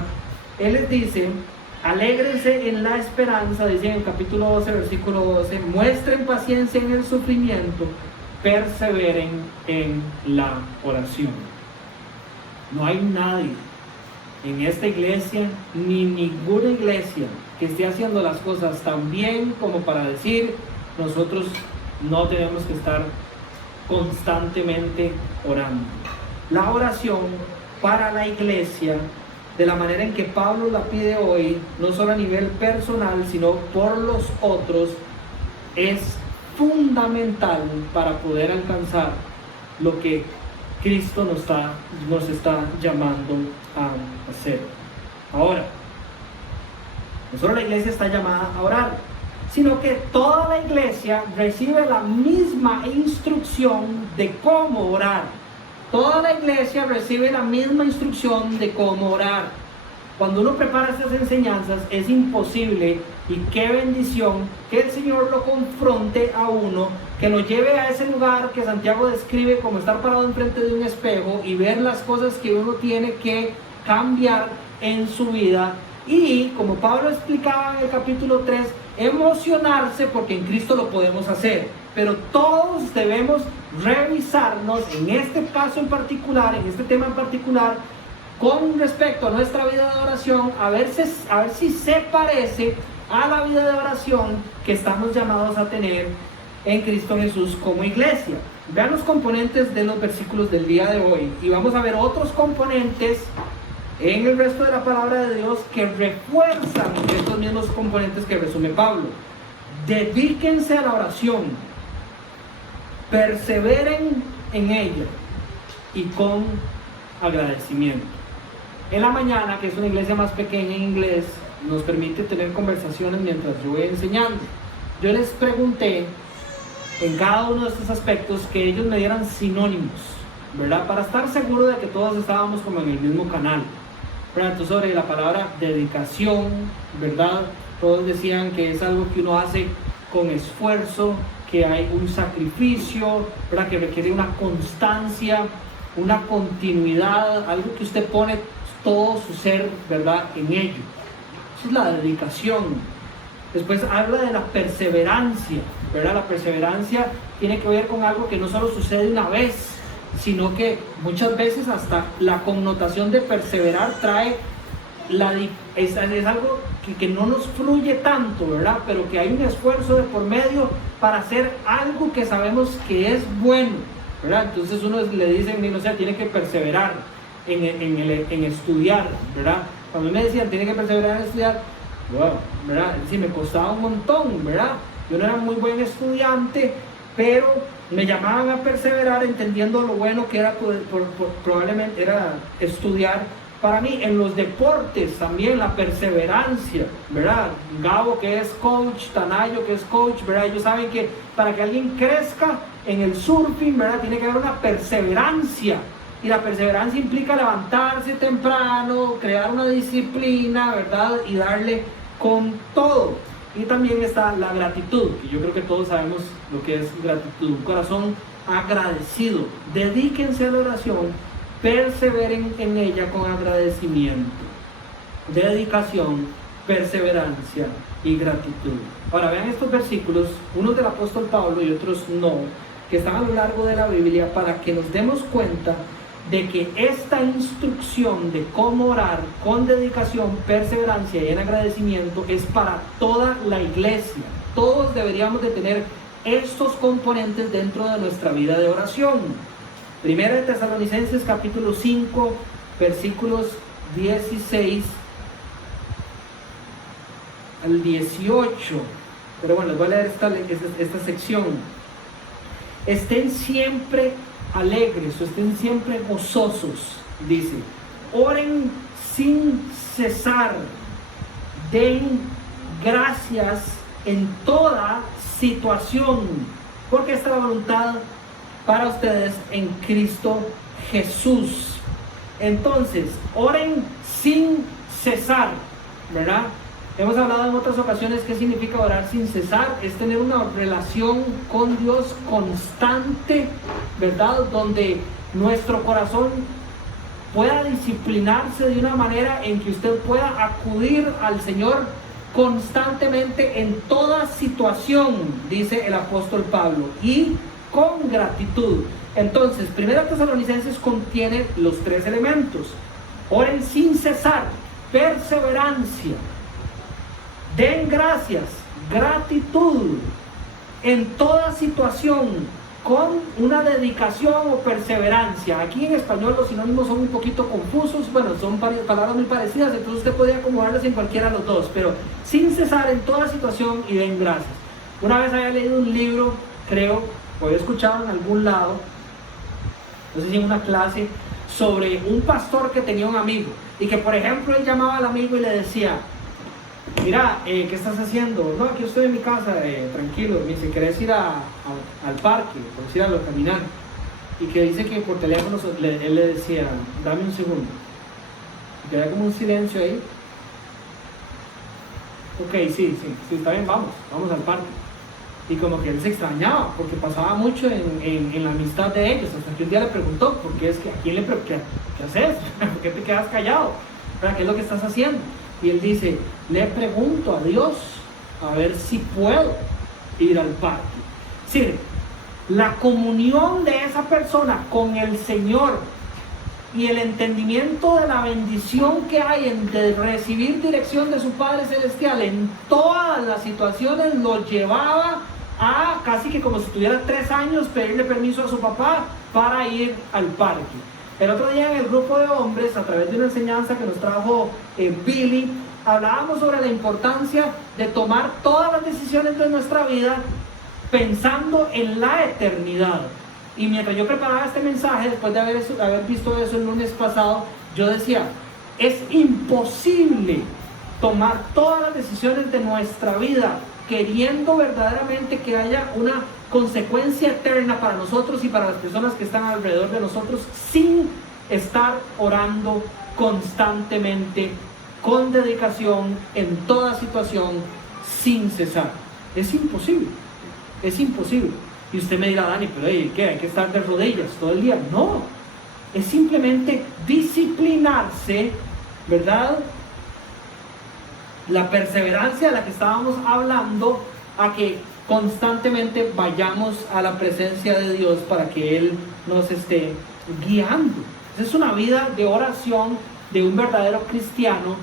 él les dice: alégrense en la esperanza, dice en el capítulo 12, versículo 12, muestren paciencia en el sufrimiento, perseveren en la oración. No hay nadie en esta iglesia, ni ninguna iglesia, que esté haciendo las cosas tan bien como para decir, nosotros no tenemos que estar constantemente orando. La oración para la iglesia, de la manera en que Pablo la pide hoy, no solo a nivel personal, sino por los otros, es fundamental para poder alcanzar lo que Cristo nos está llamando a hacer. Ahora, no solo la iglesia está llamada a orar, sino que toda la iglesia recibe la misma instrucción de cómo orar. Toda la iglesia recibe la misma instrucción de cómo orar. Cuando uno prepara estas enseñanzas, es imposible, y qué bendición, que el Señor lo confronte a uno, que lo lleve a ese lugar que Santiago describe como estar parado enfrente de un espejo y ver las cosas que uno tiene que cambiar en su vida. Y como Pablo explicaba en el capítulo 3, emocionarse porque en Cristo lo podemos hacer. Pero todos debemos revisarnos en este caso en particular, en este tema en particular, con respecto a nuestra vida de oración, a ver si se parece a la vida de oración que estamos llamados a tener en Cristo Jesús como iglesia. Vean los componentes de los versículos del día de hoy y vamos a ver otros componentes en el resto de la palabra de Dios que refuerzan estos mismos componentes que resume Pablo. Dedíquense a la oración. perseveren en ella y con agradecimiento. En la mañana, que es una iglesia más pequeña en inglés, nos permite tener conversaciones mientras yo voy enseñando. Yo les pregunté en cada uno de estos aspectos que ellos me dieran sinónimos, ¿verdad? Para estar seguro de que todos estábamos como en el mismo canal, ¿verdad? Entonces, sobre la palabra dedicación, ¿verdad? Todos decían que es algo que uno hace con esfuerzo, que hay un sacrificio, ¿verdad? Que requiere una constancia, una continuidad, algo que usted pone todo su ser, ¿verdad?, en ello. Esa es la dedicación. Después habla de la perseverancia, ¿verdad? La perseverancia tiene que ver con algo que no solo sucede una vez, sino que muchas veces hasta la connotación de perseverar trae es algo que no nos fluye tanto, ¿verdad? Pero que hay un esfuerzo de por medio para hacer algo que sabemos que es bueno, ¿verdad? Entonces uno le dice, no sé, tiene que perseverar en estudiar, ¿verdad? Cuando me decían, tiene que perseverar en estudiar, wow, ¿verdad? Sí, me costaba un montón, ¿verdad? Yo no era muy buen estudiante, pero me llamaban a perseverar entendiendo lo bueno que era probablemente era estudiar. Para mí, en los deportes también la perseverancia, ¿verdad? Gabo, que es coach, Tanayo, que es coach, ¿verdad? Ellos saben que para que alguien crezca en el surfing, ¿verdad?, tiene que haber una perseverancia. Y la perseverancia implica levantarse temprano, crear una disciplina, ¿verdad?, y darle con todo. Y también está la gratitud, que yo creo que todos sabemos lo que es gratitud, un corazón agradecido. Dedíquense a la oración, perseveren en ella con agradecimiento, dedicación, perseverancia y gratitud. Ahora vean estos versículos, unos del apóstol Pablo y otros no, que están a lo largo de la Biblia, para que nos demos cuenta de que esta instrucción de cómo orar con dedicación, perseverancia y en agradecimiento es para toda la iglesia. Todos deberíamos de tener estos componentes dentro de nuestra vida de oración. Primera de Tesalonicenses capítulo 5, versículos 16 al 18. Pero bueno, les voy a leer esta sección. Estén siempre alegres o estén siempre gozosos, dice. Oren sin cesar. Den gracias en toda situación, porque esta es la voluntad para ustedes en Cristo Jesús. Entonces, oren sin cesar, ¿verdad? Hemos hablado en otras ocasiones qué significa orar sin cesar. Es tener una relación con Dios constante, ¿verdad? Donde nuestro corazón pueda disciplinarse de una manera en que usted pueda acudir al Señor constantemente en toda situación, dice el apóstol Pablo, y con gratitud. Entonces, Primera Tesalonicenses contiene los tres elementos: oren sin cesar, perseverancia, den gracias, gratitud, en toda situación, con una dedicación o perseverancia. Aquí en español los sinónimos son un poquito confusos, bueno, son palabras muy parecidas, entonces usted podría acomodarlas en cualquiera de los dos, pero sin cesar en toda situación y den gracias. Una vez había leído un libro, creo, o había escuchado en algún lado, no sé si en una clase, sobre un pastor que tenía un amigo, y que por ejemplo él llamaba al amigo y le decía: mira, ¿qué estás haciendo? No, aquí estoy en mi casa, tranquilo. Me dice: ¿querés ir al parque? ¿Querés ir a caminar? Y que dice que por teléfono él le decía: dame un segundo. Y queda como un silencio ahí. Ok, sí, está bien, vamos al parque. Y como que él se extrañaba, porque pasaba mucho en la amistad de ellos, hasta que un día le preguntó: ¿por qué es que a quién le preguntó? ¿Qué haces? ¿Por qué te quedas callado? ¿Qué es lo que estás haciendo? Y él dice: le pregunto a Dios a ver si puedo ir al parque. Sí, la comunión de esa persona con el Señor y el entendimiento de la bendición que hay de recibir dirección de su Padre Celestial en todas las situaciones lo llevaba a casi que como si tuviera 3 años pedirle permiso a su papá para ir al parque. El otro día en el grupo de hombres, a través de una enseñanza que nos trajo Billy, hablábamos sobre la importancia de tomar todas las decisiones de nuestra vida pensando en la eternidad. Y mientras yo preparaba este mensaje, después de haber visto eso el lunes pasado, yo decía, es imposible tomar todas las decisiones de nuestra vida queriendo verdaderamente que haya una consecuencia eterna para nosotros y para las personas que están alrededor de nosotros, sin estar orando constantemente, con dedicación, en toda situación, sin cesar. Es imposible, es imposible. Y usted me dirá, Dani, pero ¿qué? ¿Hay que estar de rodillas todo el día? No, es simplemente disciplinarse, ¿verdad? La perseverancia de la que estábamos hablando, a que constantemente vayamos a la presencia de Dios para que Él nos esté guiando. Esa es una vida de oración de un verdadero cristiano,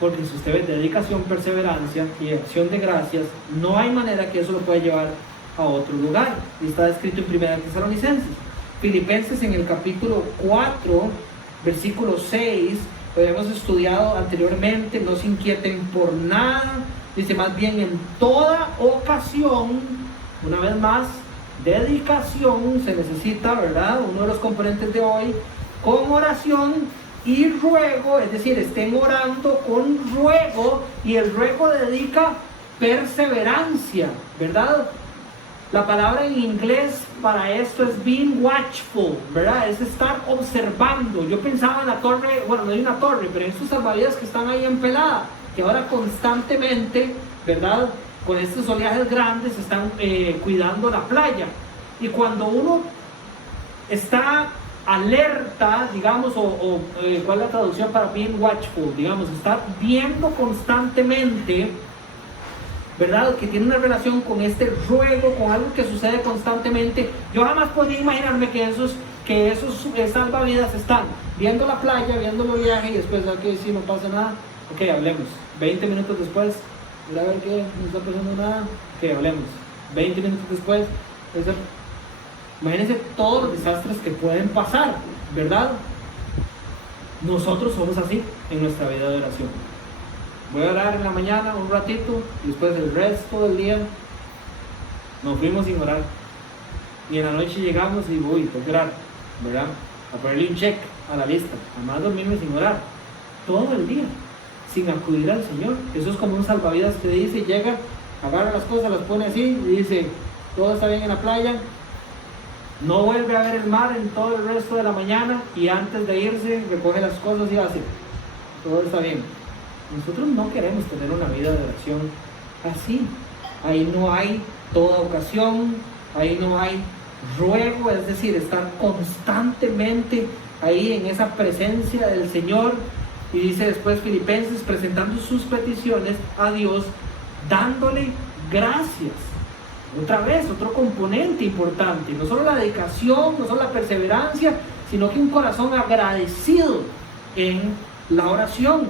porque si usted ve dedicación, perseverancia y acción de gracias, no hay manera que eso lo pueda llevar a otro lugar. Y está escrito en 1 Tesalonicenses. Filipenses, en el capítulo 4, versículo 6, lo hemos estudiado anteriormente: no se inquieten por nada, dice, más bien en toda ocasión, una vez más, dedicación se necesita, ¿verdad? Uno de los componentes de hoy, con oración y ruego, es decir, estén orando con ruego, y el ruego dedica perseverancia, ¿verdad? La palabra en inglés para esto es being watchful, ¿verdad? Es estar observando. Yo pensaba en la torre, bueno, no hay una torre, pero en estos salvavidas que están ahí en Pelada, que ahora constantemente, ¿verdad?, con estos oleajes grandes están cuidando la playa. Y cuando uno está alerta, digamos, ¿cuál es la traducción para being watchful? Digamos, estar viendo constantemente, ¿verdad?, que tiene una relación con este ruego, con algo que sucede constantemente. Yo jamás podía imaginarme que esos salvavidas están viendo la playa, viendo el oleaje, y después, ok, si no pasa nada, ok, hablemos. 20 minutos después, a ver qué, no está pasando nada, ok, hablemos. 20 minutos después, imagínense todos los desastres que pueden pasar, ¿verdad? Nosotros somos así en nuestra vida de oración. Voy a orar en la mañana un ratito, y después el resto del día nos fuimos sin orar. Y en la noche llegamos y uy, tengo que orar, ¿verdad? A ponerle un check a la lista. Además dormirme sin orar todo el día, sin acudir al Señor. Eso es como un salvavidas que dice, llega, agarra las cosas, las pone así y dice, todo está bien en la playa, no vuelve a ver el mar en todo el resto de la mañana, y antes de irse recoge las cosas y hace, todo está bien. Nosotros no queremos tener una vida de oración así. Ahí no hay toda ocasión, ahí no hay ruego, es decir, estar constantemente ahí en esa presencia del Señor. Y dice después Filipenses, presentando sus peticiones a Dios, dándole gracias. Otra vez, otro componente importante, no solo la dedicación, no solo la perseverancia, sino que un corazón agradecido en la oración.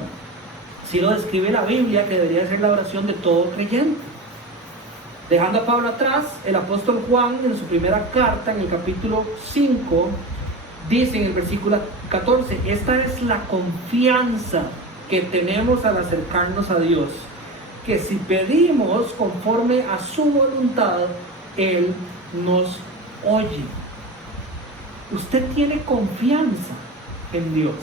Si lo describe la Biblia, que debería ser la oración de todo creyente. Dejando a Pablo atrás, el apóstol Juan, en su primera carta, en el capítulo 5, dice en el versículo 14, esta es la confianza que tenemos al acercarnos a Dios, que si pedimos conforme a su voluntad, Él nos oye. Usted tiene confianza en Dios.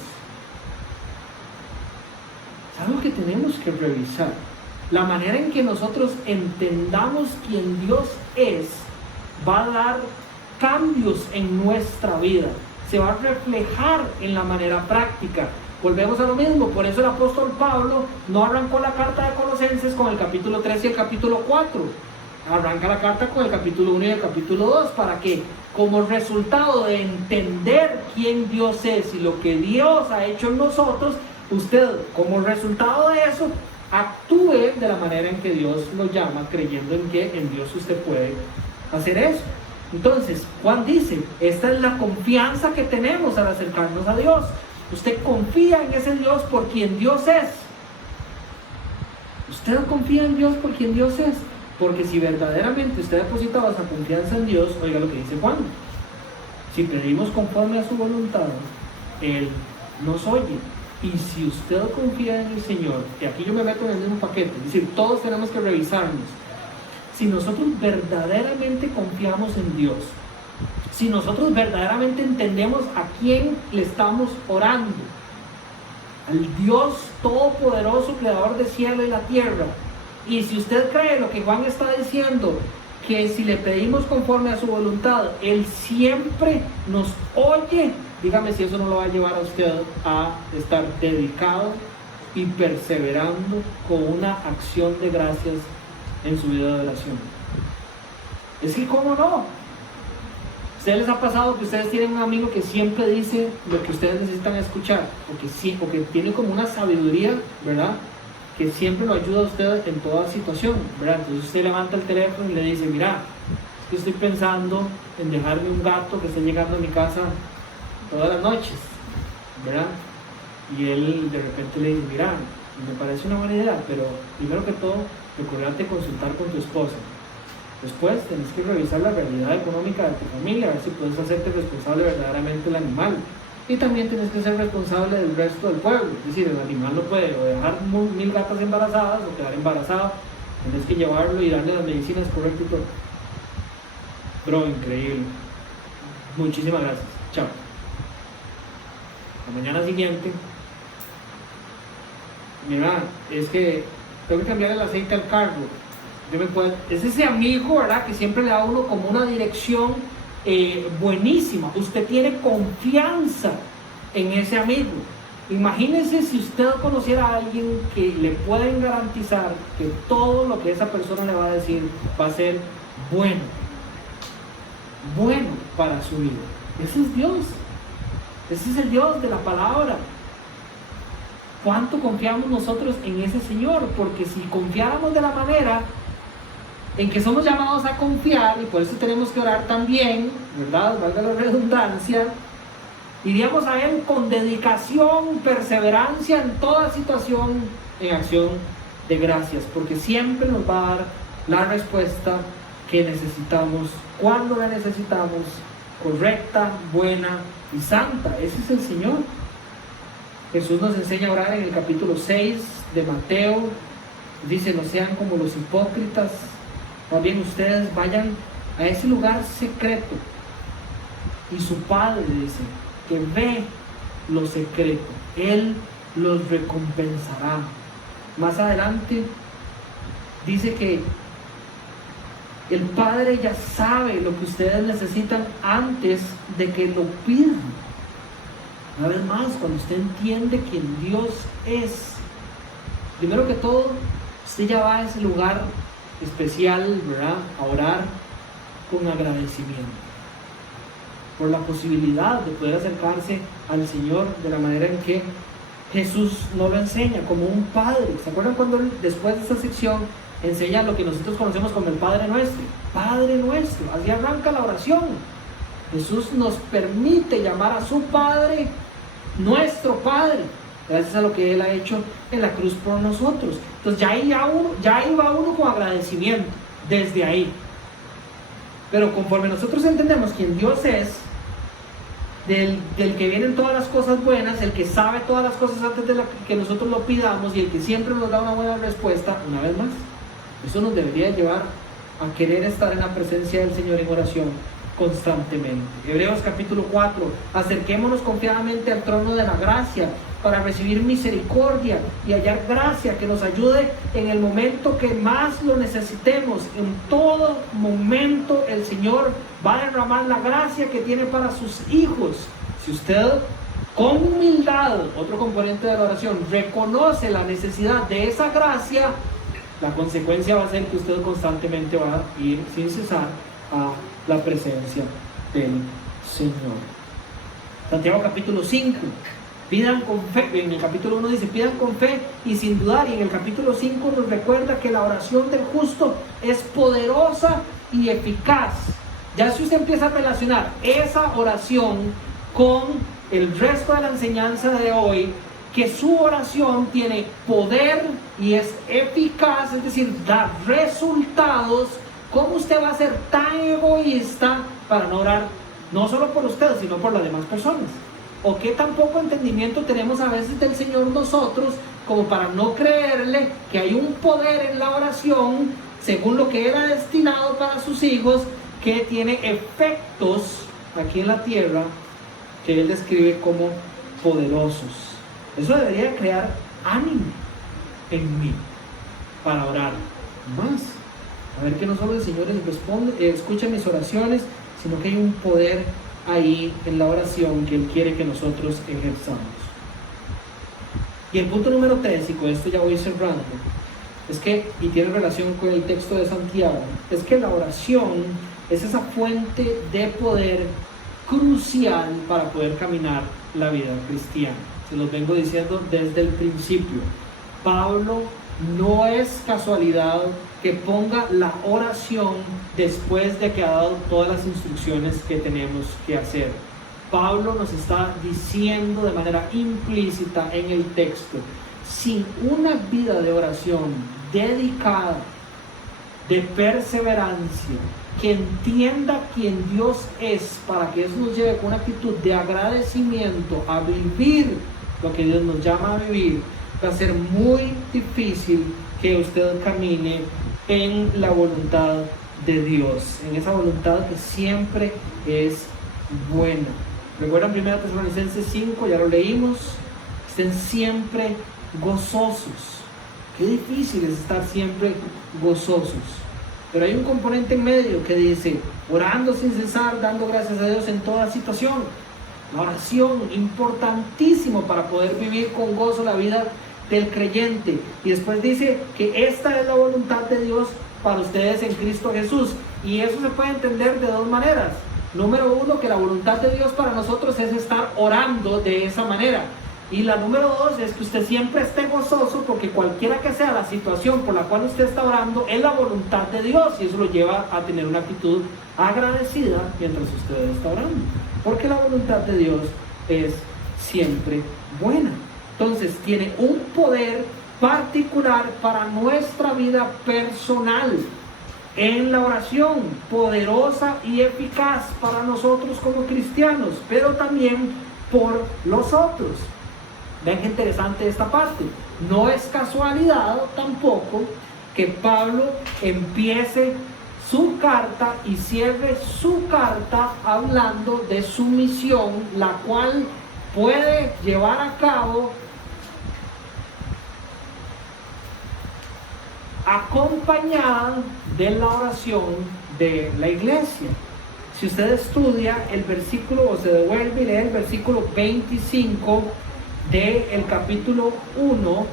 Es algo que tenemos que revisar. La manera en que nosotros entendamos quién Dios es va a dar cambios en nuestra vida. Se va a reflejar en la manera práctica. Volvemos a lo mismo. Por eso el apóstol Pablo no arrancó la carta de Colosenses con el capítulo 3 y el capítulo 4. Arranca la carta con el capítulo 1 y el capítulo 2. ¿Para qué? Como resultado de entender quién Dios es y lo que Dios ha hecho en nosotros, usted, como resultado de eso, actúe de la manera en que Dios lo llama, creyendo en que en Dios usted puede hacer eso. Entonces, Juan dice, esta es la confianza que tenemos al acercarnos a Dios. Usted confía en ese Dios por quien Dios es. Usted confía en Dios por quien Dios es. Porque si verdaderamente usted ha depositado esa confianza en Dios, oiga lo que dice Juan. Si pedimos conforme a su voluntad, Él nos oye. Y si usted confía en el Señor, que aquí yo me meto en el mismo paquete, es decir, todos tenemos que revisarnos. si nosotros verdaderamente confiamos en Dios, si nosotros verdaderamente entendemos a quién le estamos orando, al Dios todopoderoso, creador del cielo y la tierra. Y si usted cree lo que Juan está diciendo, que si le pedimos conforme a su voluntad, Él siempre nos oye, dígame si eso no lo va a llevar a usted a estar dedicado y perseverando con una acción de gracias en su vida de oración. Es que, ¿cómo no? ¿Ustedes les ha pasado que ustedes tienen un amigo que siempre dice lo que ustedes necesitan escuchar? O que tiene como una sabiduría, ¿verdad?, que siempre lo ayuda a usted en toda situación, ¿verdad? Entonces usted levanta el teléfono y le dice: mira, es que estoy pensando en dejarme un gato que esté llegando a mi casa todas las noches, ¿verdad? Y él de repente le dice: mira, me parece una buena idea, pero primero que todo, recordate consultar con tu esposa. Después tenés que revisar la realidad económica de tu familia, a ver si puedes hacerte responsable verdaderamente del animal. Y también tienes que ser responsable del resto del pueblo. Es decir, el animal no puede o dejar 1000 gatas embarazadas o quedar embarazado. Tienes que llevarlo y darle las medicinas correctas y todo. Bro, increíble. Muchísimas gracias. Chao. La mañana siguiente, mira, es que tengo que cambiar el aceite al carro. Es ese amigo, ¿verdad?, que siempre le da a uno como una dirección buenísima. Usted tiene confianza en ese amigo. Imagínese si usted conociera a alguien que le pueden garantizar que todo lo que esa persona le va a decir va a ser bueno para su vida. Ese es Dios. Ese es el Dios de la palabra. ¿Cuánto confiamos nosotros en ese Señor? Porque si confiáramos de la manera en que somos llamados a confiar, y por eso tenemos que orar también, ¿verdad?, valga la redundancia, iríamos a Él con dedicación, perseverancia en toda situación, en acción de gracias, porque siempre nos va a dar la respuesta que necesitamos, cuando la necesitamos, correcta, buena y santa. Ese es el Señor. Jesús nos enseña a orar en el capítulo 6 de Mateo. Dice: no sean como los hipócritas, más bien ustedes vayan a ese lugar secreto, y su Padre, dice, que ve lo secreto, Él los recompensará. Más adelante dice que el Padre ya sabe lo que ustedes necesitan antes de que lo pidan. Una vez más, cuando usted entiende quién Dios es, primero que todo, usted ya va a ese lugar especial, ¿verdad?, a orar con agradecimiento por la posibilidad de poder acercarse al Señor de la manera en que Jesús nos lo enseña, como un Padre. ¿Se acuerdan cuando después de esta sección enseña lo que nosotros conocemos como el Padre Nuestro? Padre Nuestro, así arranca la oración. Jesús nos permite llamar a su Padre nuestro Padre, gracias a lo que Él ha hecho en la cruz por nosotros. Entonces ya ahí va uno con agradecimiento, desde ahí. Pero conforme nosotros entendemos quién Dios es, del que vienen todas las cosas buenas, el que sabe todas las cosas antes de que nosotros lo pidamos, y el que siempre nos da una buena respuesta, una vez más, eso nos debería llevar a querer estar en la presencia del Señor en oración constantemente. Hebreos capítulo 4: acerquémonos confiadamente al trono de la gracia para recibir misericordia y hallar gracia que nos ayude en el momento que más lo necesitemos. En todo momento el Señor va a derramar la gracia que tiene para sus hijos. Si usted con humildad, otro componente de la oración, reconoce la necesidad de esa gracia, la consecuencia va a ser que usted constantemente va a ir sin cesar a la presencia del Señor. Santiago capítulo 5: pidan con fe. En el capítulo 1 dice: pidan con fe y sin dudar. Y en el capítulo 5 nos recuerda que la oración del justo es poderosa y eficaz. Ya si usted empieza a relacionar esa oración con el resto de la enseñanza de hoy, que su oración tiene poder y es eficaz, es decir, da resultados, ¿cómo usted va a ser tan egoísta para no orar no solo por usted, sino por las demás personas? ¿O qué tan poco entendimiento tenemos a veces del Señor nosotros como para no creerle que hay un poder en la oración según lo que Él ha destinado para sus hijos, que tiene efectos aquí en la tierra que Él describe como poderosos. Eso debería crear ánimo en mí para orar más. A ver que no solo el Señor responde, escucha mis oraciones, sino que hay un poder ahí en la oración que Él quiere que nosotros ejerzamos. Y el punto número 3, y con esto ya voy cerrando, es que, y tiene relación con el texto de Santiago, es que la oración es esa fuente de poder crucial para poder caminar la vida cristiana. Se los vengo diciendo desde el principio. Pablo no es casualidad que ponga la oración después de que ha dado todas las instrucciones que tenemos que hacer. Pablo nos está diciendo de manera implícita en el texto, sin una vida de oración dedicada, de perseverancia, que entienda quién Dios es, para que eso nos lleve con una actitud de agradecimiento a vivir lo que Dios nos llama a vivir, va a ser muy difícil que usted camine en la voluntad de Dios, en esa voluntad que siempre es buena. Recuerdan 1 Tesalonicenses 5, ya lo leímos, estén siempre gozosos. Qué difícil es estar siempre gozosos. Pero hay un componente en medio que dice, orando sin cesar, dando gracias a Dios en toda situación. La oración, importantísimo para poder vivir con gozo la vida del creyente. Y después dice que esta es la voluntad de Dios para ustedes en Cristo Jesús. Y eso se puede entender de dos maneras. Número uno, que la voluntad de Dios para nosotros es estar orando de esa manera. Y la número dos es que usted siempre esté gozoso, porque cualquiera que sea la situación por la cual usted está orando, es la voluntad de Dios, y eso lo lleva a tener una actitud agradecida mientras usted está orando, porque la voluntad de Dios es siempre buena. Entonces tiene un poder particular para nuestra vida personal en la oración, poderosa y eficaz para nosotros como cristianos, pero también por los otros. Vean qué interesante esta parte. No es casualidad tampoco que Pablo empiece su carta y cierre su carta hablando de su misión, la cual puede llevar a cabo acompañada de la oración de la iglesia. Si usted estudia el versículo, o se devuelve y lee el versículo 25 del capítulo 1,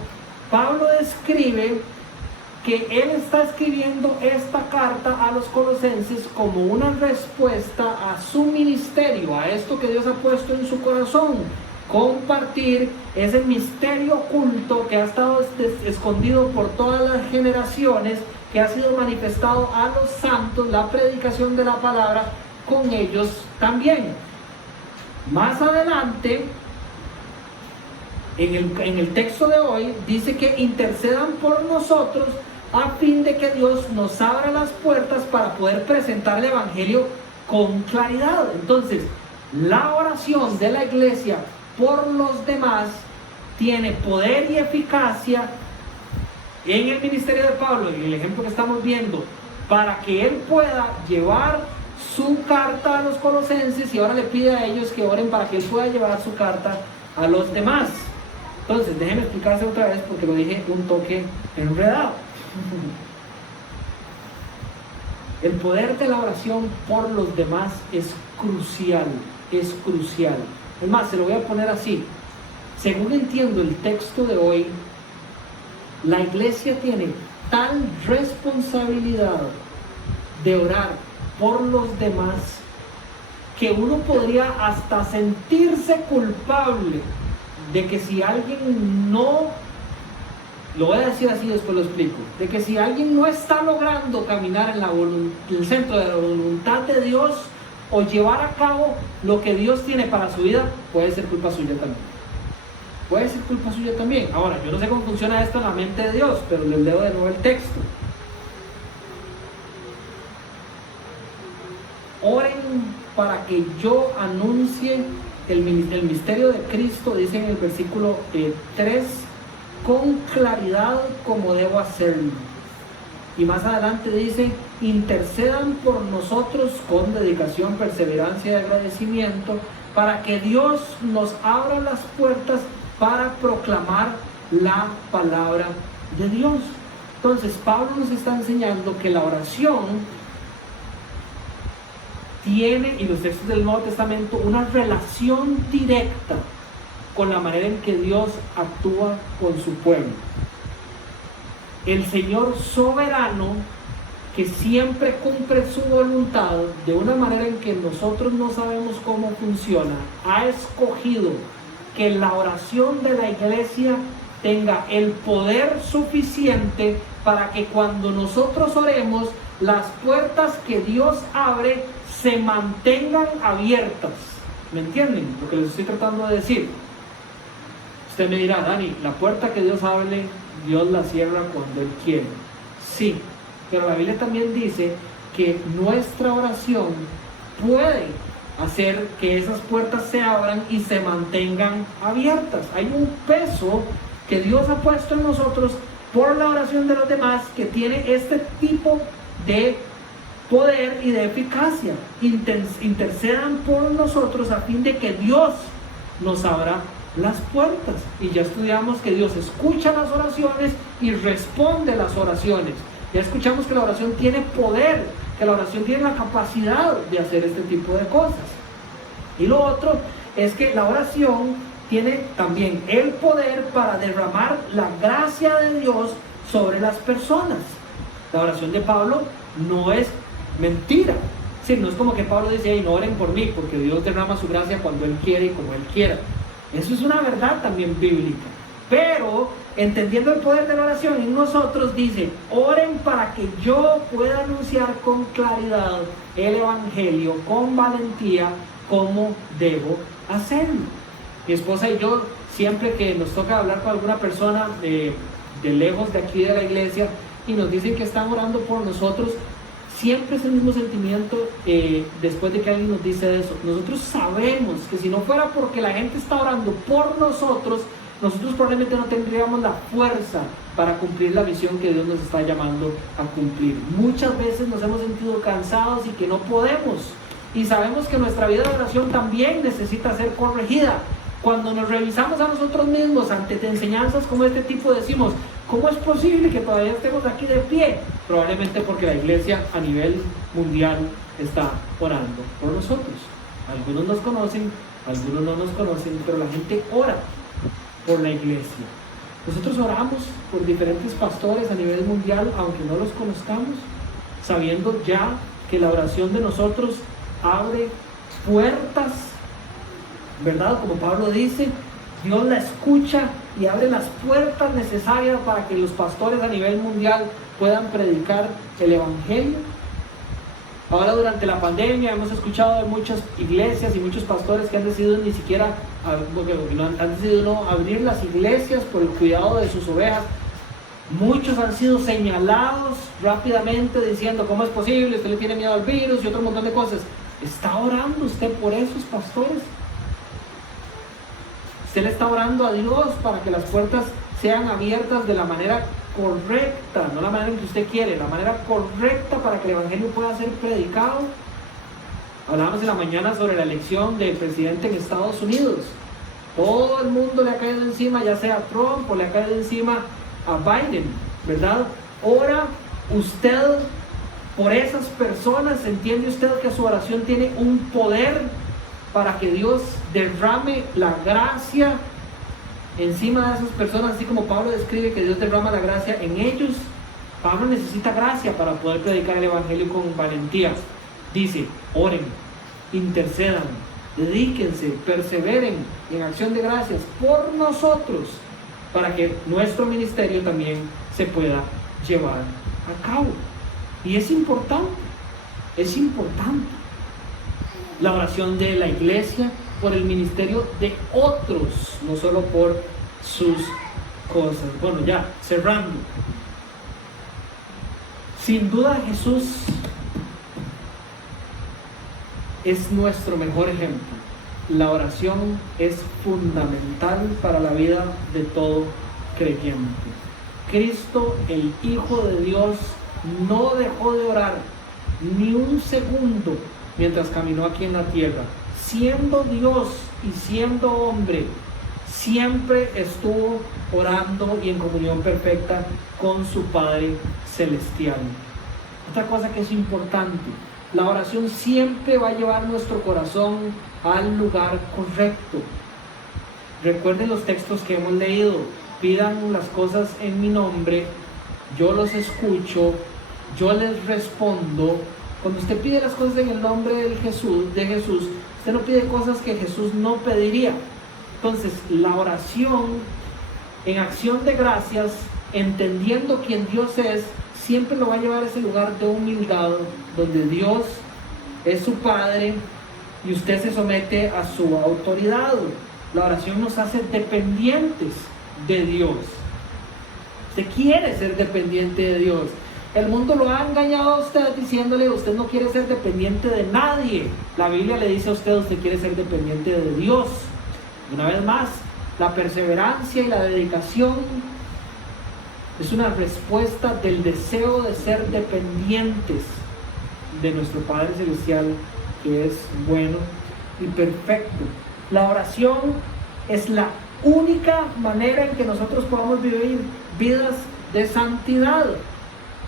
Pablo describe que él está escribiendo esta carta a los colosenses como una respuesta a su ministerio, a esto que Dios ha puesto en su corazón, compartir ese misterio oculto que ha estado escondido por todas las generaciones, que ha sido manifestado a los santos, la predicación de la palabra con ellos también. Más adelante, en el texto de hoy, dice que intercedan por nosotros a fin de que Dios nos abra las puertas para poder presentar el evangelio con claridad. Entonces, la oración de la iglesia por los demás tiene poder y eficacia en el ministerio de Pablo, en el ejemplo que estamos viendo, para que él pueda llevar su carta a los colosenses, y ahora le pide a ellos que oren para que él pueda llevar su carta a los demás. Entonces, déjenme explicarse otra vez porque lo dije un toque enredado. El poder de la oración por los demás es crucial, es crucial. Es más, se lo voy a poner así. Según entiendo el texto de hoy, la iglesia tiene tal responsabilidad de orar por los demás que uno podría hasta sentirse culpable de que si alguien no, lo voy a decir así, después lo explico, de que si alguien no está logrando caminar en el centro de la voluntad de Dios o llevar a cabo lo que Dios tiene para su vida, puede ser culpa suya también. Puede ser culpa suya también. Ahora, yo no sé cómo funciona esto en la mente de Dios, pero les leo de nuevo el texto. Oren para que yo anuncie el misterio de Cristo, dice en el versículo 3, con claridad como debo hacerlo. Y más adelante dice, intercedan por nosotros con dedicación, perseverancia y agradecimiento, para que Dios nos abra las puertas para proclamar la palabra de Dios. Entonces, Pablo nos está enseñando que la oración tiene, y los textos del Nuevo Testamento, una relación directa con la manera en que Dios actúa con su pueblo. El Señor soberano, que siempre cumple su voluntad de una manera en que nosotros no sabemos cómo funciona, ha escogido que la oración de la iglesia tenga el poder suficiente para que cuando nosotros oremos, las puertas que Dios abre se mantengan abiertas. ¿Me entienden lo que les estoy tratando de decir? Usted me dirá, Dani, la puerta que Dios abre, Dios la cierra cuando Él quiere. Sí, pero la Biblia también dice que nuestra oración puede hacer que esas puertas se abran y se mantengan abiertas. Hay un peso que Dios ha puesto en nosotros por la oración de los demás que tiene este tipo de poder y de eficacia. Intercedan por nosotros a fin de que Dios nos abra las puertas. Y ya estudiamos que Dios escucha las oraciones y responde las oraciones. Ya escuchamos que la oración tiene poder, que la oración tiene la capacidad de hacer este tipo de cosas. Y lo otro es que la oración tiene también el poder para derramar la gracia de Dios sobre las personas. La oración de Pablo no es mentira. Sí, no es como que Pablo dice, hey, no oren por mí, porque Dios derrama su gracia cuando Él quiere y como Él quiera. Eso es una verdad también bíblica. Pero, entendiendo el poder de la oración en nosotros, dice, oren para que yo pueda anunciar con claridad el Evangelio, con valentía, como debo hacerlo. Mi esposa y yo, siempre que nos toca hablar con alguna persona de lejos de aquí de la iglesia y nos dicen que están orando por nosotros, siempre es el mismo sentimiento después de que alguien nos dice eso. Nosotros sabemos que si no fuera porque la gente está orando por nosotros probablemente no tendríamos la fuerza para cumplir la misión que Dios nos está llamando a cumplir. Muchas veces nos hemos sentido cansados y que no podemos. Y sabemos que nuestra vida de oración también necesita ser corregida. Cuando nos revisamos a nosotros mismos ante enseñanzas como este tipo, decimos, ¿cómo es posible que todavía estemos aquí de pie? Probablemente porque la iglesia a nivel mundial está orando por nosotros. Algunos nos conocen, algunos no nos conocen, pero la gente ora por la iglesia. Nosotros oramos por diferentes pastores a nivel mundial, aunque no los conozcamos, sabiendo ya que la oración de nosotros abre puertas, ¿verdad? Como Pablo dice, Dios la escucha y abre las puertas necesarias para que los pastores a nivel mundial puedan predicar el Evangelio. Ahora, durante la pandemia hemos escuchado de muchas iglesias y muchos pastores que han decidido ni siquiera han decidido no abrir las iglesias por el cuidado de sus ovejas. Muchos han sido señalados rápidamente diciendo, ¿cómo es posible? Usted le tiene miedo al virus y otro montón de cosas. ¿Está orando usted por esos pastores? Usted le está orando a Dios para que las puertas sean abiertas de la manera correcta, no la manera en que usted quiere, la manera correcta para que el Evangelio pueda ser predicado. Hablábamos en la mañana sobre la elección del presidente en Estados Unidos. Todo el mundo le ha caído encima, ya sea Trump o le ha caído encima a Biden, ¿verdad? Ora usted por esas personas. ¿Entiende usted que su oración tiene un poder para que Dios derrame la gracia encima de esas personas, así como Pablo describe que Dios derrama la gracia en ellos? Pablo necesita gracia para poder predicar el Evangelio con valentía. Dice, oren, intercedan, dedíquense, perseveren en acción de gracias por nosotros, para que nuestro ministerio también se pueda llevar a cabo. Y es importante la oración de la iglesia por el ministerio de otros, no solo por sus cosas. Bueno, ya cerrando, sin duda Jesús es nuestro mejor ejemplo. La oración es fundamental para la vida de todo creyente. Cristo, el Hijo de Dios, no dejó de orar ni un segundo mientras caminó aquí en la tierra. Siendo Dios y siendo hombre, siempre estuvo orando y en comunión perfecta con su Padre Celestial. Otra cosa que es importante, la oración siempre va a llevar nuestro corazón al lugar correcto. Recuerden los textos que hemos leído: pidan las cosas en mi nombre, yo los escucho, yo les respondo. Cuando usted pide las cosas en el nombre de Jesús, usted no pide cosas que Jesús no pediría. Entonces, la oración en acción de gracias, entendiendo quién Dios es, siempre lo va a llevar a ese lugar de humildad, donde Dios es su Padre y usted se somete a su autoridad. La oración nos hace dependientes de Dios. Usted quiere ser dependiente de Dios. El mundo lo ha engañado a usted diciéndole: usted no quiere ser dependiente de nadie. La Biblia le dice a usted: usted quiere ser dependiente de Dios. Una vez más, la perseverancia y la dedicación es una respuesta del deseo de ser dependientes de nuestro Padre Celestial, que es bueno y perfecto. La oración es la única manera en que nosotros podamos vivir vidas de santidad,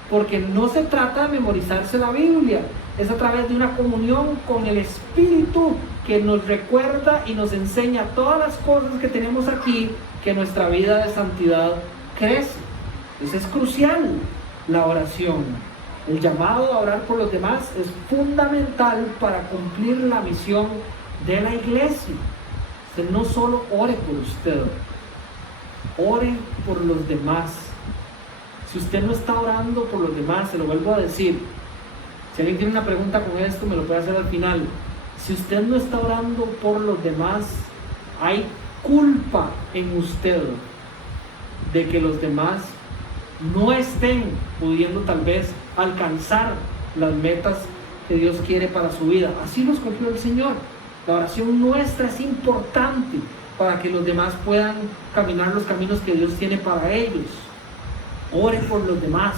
porque no se trata de memorizarse la Biblia, es a través de una comunión con el Espíritu que nos recuerda y nos enseña todas las cosas que tenemos aquí, que nuestra vida de santidad crece. Entonces es crucial la oración. El llamado a orar por los demás es fundamental para cumplir la misión de la iglesia. Usted no solo ore por usted, ore por los demás. Si usted no está orando por los demás, se lo vuelvo a decir, si alguien tiene una pregunta con esto, me lo puede hacer al final. Si usted no está orando por los demás, hay culpa en usted de que los demás no estén pudiendo tal vez alcanzar las metas que Dios quiere para su vida. Así lo escogió el Señor. La oración nuestra es importante para que los demás puedan caminar los caminos que Dios tiene para ellos. Ore por los demás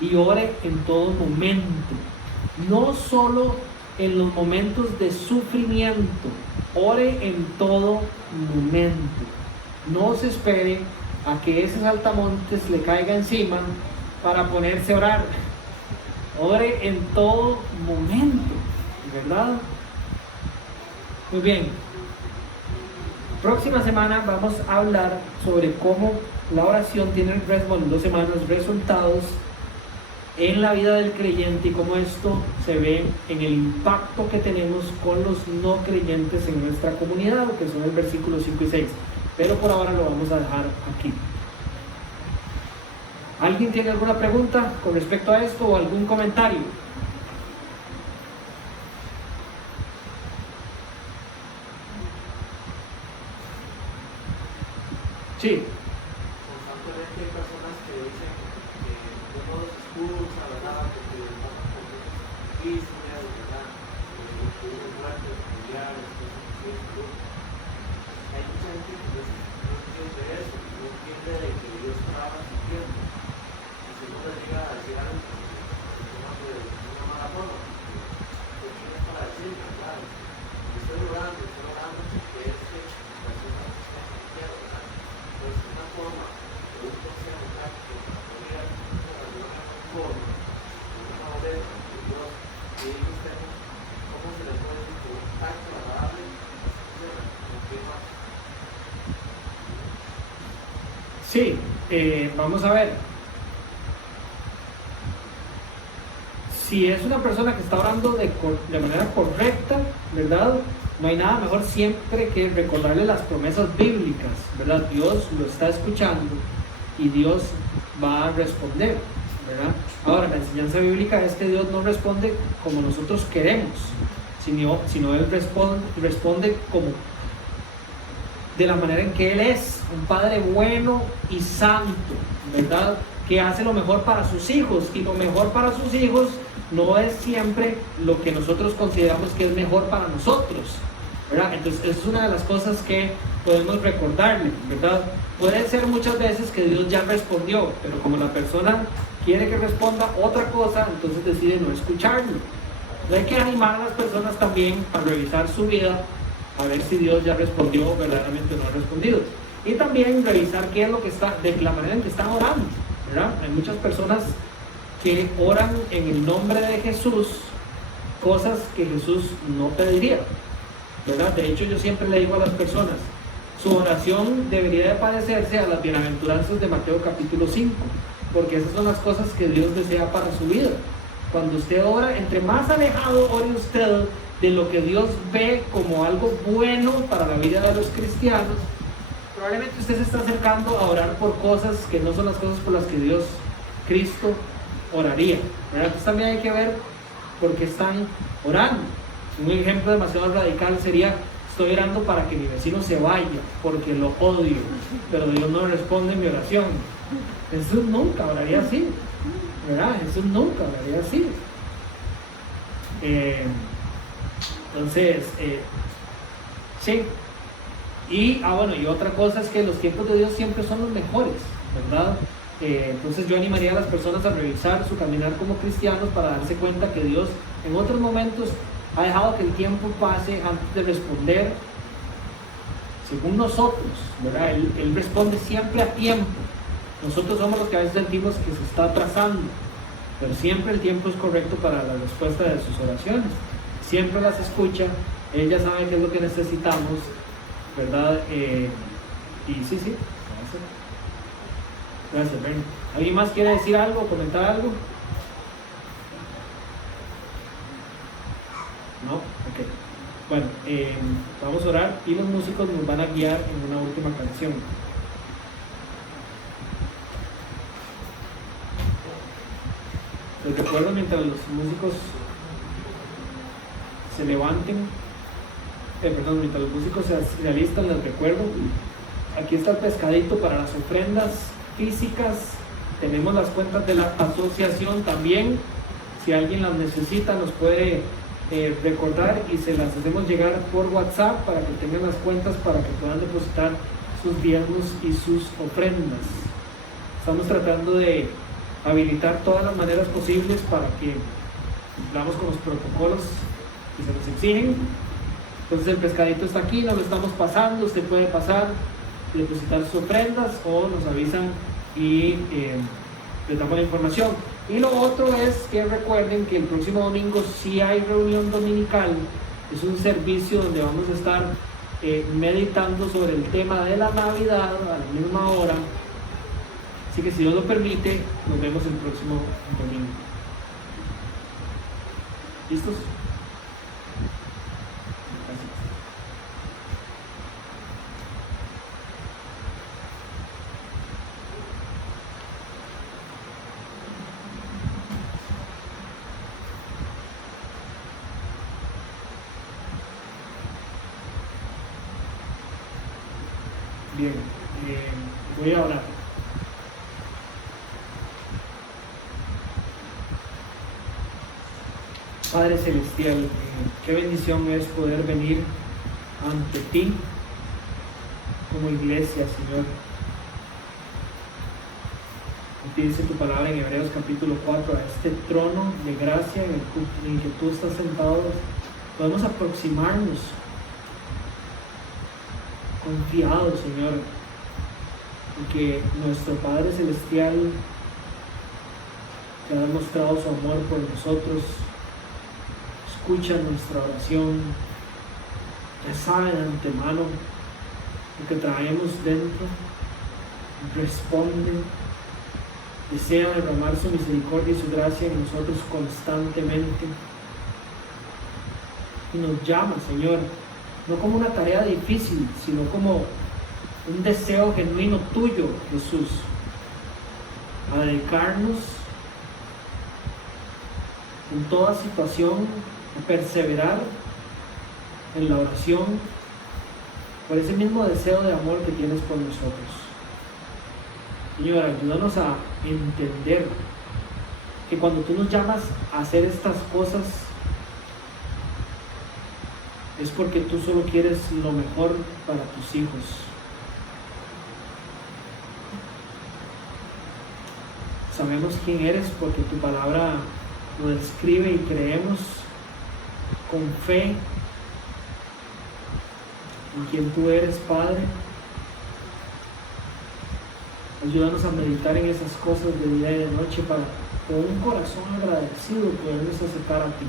y ore en todo momento, no solo en los momentos de sufrimiento. Ore en todo momento. No se espere a que ese saltamontes le caiga encima para ponerse a orar. Ore en todo momento, ¿verdad? Muy bien. Próxima semana vamos a hablar sobre cómo la oración tiene, en 2 semanas, resultados en la vida del creyente y cómo esto se ve en el impacto que tenemos con los no creyentes en nuestra comunidad, que son el versículo 5 y 6. Pero por ahora lo vamos a dejar aquí. ¿Alguien tiene alguna pregunta con respecto a esto o algún comentario? Sí. Constantemente hay personas que dicen que no los escucha, ¿verdad? Porque pasan por muchas noticias, ¿verdad? Que hubo muertes familiares, cosas así. Hay mucha gente que no entiende eso, no entiende de que Dios trabaja su tiempo. Y si no le llega a decir algo, se toma de una mala forma. ¿Qué tienes para decir, verdad? Estoy orando porque es que la persona está quiero, ¿verdad? Pues una forma de un consejo práctico para poder hacer de alguna forma, de una oveja de Dios, y ellos tengan cómo se les puede decir un tacto agradable a esa persona, como que más. Sí, vamos a ver. Si es una persona que está orando de manera correcta, ¿verdad? No hay nada mejor siempre que recordarle las promesas bíblicas, ¿verdad? Dios lo está escuchando y Dios va a responder, ¿verdad? Ahora, la enseñanza bíblica es que Dios no responde como nosotros queremos, sino Él responde como de la manera en que Él es, un Padre bueno y santo, ¿verdad? Que hace lo mejor para sus hijos, y lo mejor para sus hijos no es siempre lo que nosotros consideramos que es mejor para nosotros, ¿verdad? Entonces es una de las cosas que podemos recordarle, ¿verdad? Puede ser muchas veces que Dios ya respondió, pero como la persona quiere que responda otra cosa, entonces decide no escucharlo. Entonces hay que animar a las personas también a revisar su vida, a ver si Dios ya respondió o verdaderamente no ha respondido. Y también revisar qué es lo que está, de la manera en que están orando, ¿verdad? Hay muchas personas que oran en el nombre de Jesús, cosas que Jesús no pediría, ¿verdad? De hecho, yo siempre le digo a las personas, su oración debería de parecerse a las bienaventuranzas de Mateo capítulo 5, porque esas son las cosas que Dios desea para su vida. Cuando usted ora, entre más alejado ore usted de lo que Dios ve como algo bueno para la vida de los cristianos, probablemente usted se está acercando a orar por cosas que no son las cosas por las que Dios, Cristo, oraría, ¿verdad? Entonces también hay que ver por qué están orando. Un ejemplo demasiado radical sería: estoy orando para que mi vecino se vaya porque lo odio, pero Dios no responde mi oración. Jesús nunca oraría así, ¿verdad? Jesús nunca oraría así. Entonces, sí. Y bueno, y otra cosa es que los tiempos de Dios siempre son los mejores, ¿verdad? Entonces yo animaría a las personas a revisar su caminar como cristianos para darse cuenta que Dios en otros momentos ha dejado que el tiempo pase antes de responder según nosotros, ¿verdad? Él responde siempre a tiempo. Nosotros somos los que a veces sentimos que se está atrasando, pero siempre el tiempo es correcto para la respuesta de sus oraciones. Siempre las escucha, ella sabe qué es lo que necesitamos, ¿verdad? Y sí, gracias, Bernie. ¿Alguien más quiere decir algo, comentar algo? ¿No? Ok. Bueno, vamos a orar y los músicos nos van a guiar en una última canción. Les recuerdo, mientras los músicos se levanten, mientras los músicos se alistan, les recuerdo, aquí está el pescadito para las ofrendas físicas. Tenemos las cuentas de la asociación también. Si alguien las necesita, nos puede recordar y se las hacemos llegar por WhatsApp para que tengan las cuentas para que puedan depositar sus diezmos y sus ofrendas. Estamos tratando de habilitar todas las maneras posibles para que cumplamos con los protocolos que se nos exigen. Entonces el pescadito está aquí, nos lo estamos pasando. Usted puede pasar, depositar sus ofrendas o nos avisan y les damos la información. Y lo otro es que recuerden que el próximo domingo sí hay reunión dominical. Es un servicio donde vamos a estar meditando sobre el tema de la Navidad a la misma hora. Así que si Dios lo permite, nos vemos el próximo domingo. ¿Listos? Gracias. Bien, voy a orar. Padre Celestial, qué bendición es poder venir ante ti como iglesia, Señor. Aquí dice tu palabra en Hebreos capítulo 4, a este trono de gracia en el que tú estás sentado, podemos aproximarnos confiados, Señor, en que nuestro Padre Celestial te ha demostrado su amor por nosotros. Escucha nuestra oración, ya sabe de antemano lo que traemos dentro, responde, desea derramar su misericordia y su gracia en nosotros constantemente y nos llama, Señor, no como una tarea difícil, sino como un deseo genuino tuyo, Jesús, a dedicarnos en toda situación, a perseverar en la oración por ese mismo deseo de amor que tienes por nosotros. Señor, ayúdanos a entender que cuando tú nos llamas a hacer estas cosas es porque tú solo quieres lo mejor para tus hijos. sabemos quién eres porque tu palabra lo describe y creemos con fe en quien tú eres, Padre. Ayúdanos a meditar en esas cosas de día y de noche para con un corazón agradecido podernos acercar a ti,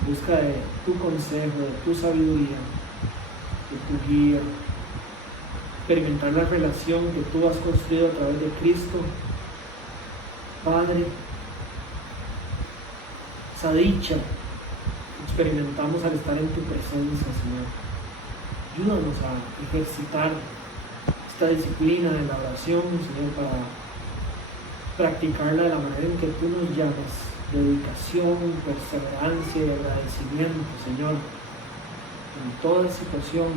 en busca de tu consejo, de tu sabiduría, de tu guía, experimentar la relación que tú has construido a través de Cristo. Padre, esa dicha que experimentamos al estar en tu presencia, Señor. Ayúdanos a ejercitar esta disciplina de la oración, Señor, para practicarla de la manera en que tú nos llamas: dedicación, perseverancia y agradecimiento, Señor, en toda situación,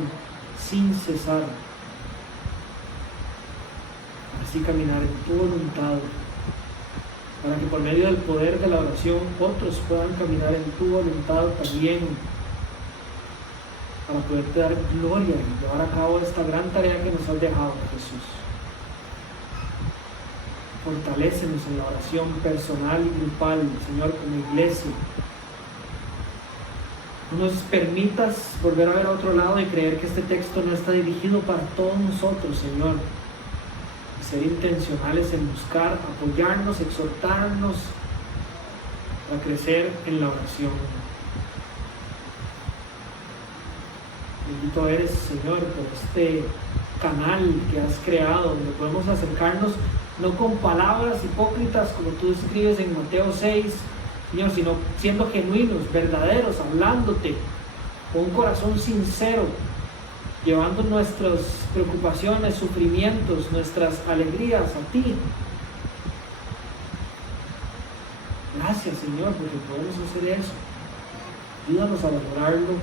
sin cesar, así caminar en tu voluntad, para que por medio del poder de la oración otros puedan caminar en tu voluntad también, para poderte dar gloria y llevar a cabo esta gran tarea que nos has dejado, Jesús. Fortalécenos en la oración personal y grupal, Señor, como iglesia. No nos permitas volver a ver a otro lado y creer que este texto no está dirigido para todos nosotros, Señor. Y ser intencionales en buscar, apoyarnos, exhortarnos a crecer en la oración. Bendito eres, Señor, por este canal que has creado, donde podemos acercarnos no con palabras hipócritas como tú escribes en Mateo 6, Señor, sino siendo genuinos, verdaderos, hablándote con un corazón sincero, llevando nuestras preocupaciones, sufrimientos, nuestras alegrías a ti. Gracias, Señor, porque podemos hacer eso. Ayúdanos a valorarlo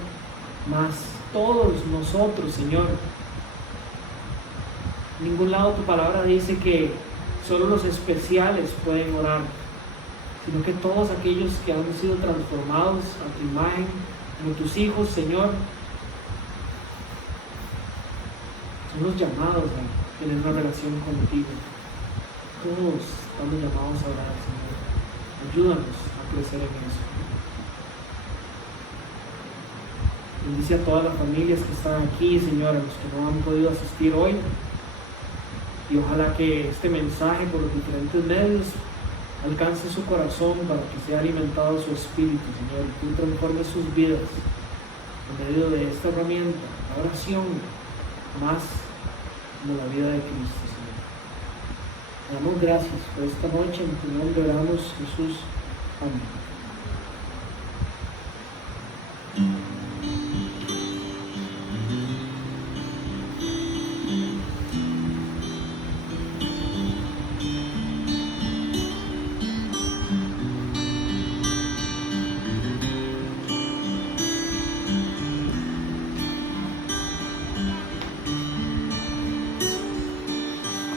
más, todos nosotros, Señor. En ningún lado tu palabra dice que solo los especiales pueden orar, sino que todos aquellos que han sido transformados a tu imagen, como tus hijos, Señor, son los llamados a tener una relación contigo. Todos estamos llamados a orar, Señor. Ayúdanos a crecer en eso. Bendice a todas las familias que están aquí, Señor, a los que no han podido asistir hoy. Y ojalá que este mensaje por los diferentes medios alcance su corazón para que sea alimentado su espíritu, Señor, y tú transformes sus vidas en medio de esta herramienta, la oración, más como la vida de Cristo, Señor. Te damos gracias por esta noche, en tu nombre oramos, Jesús. Amén.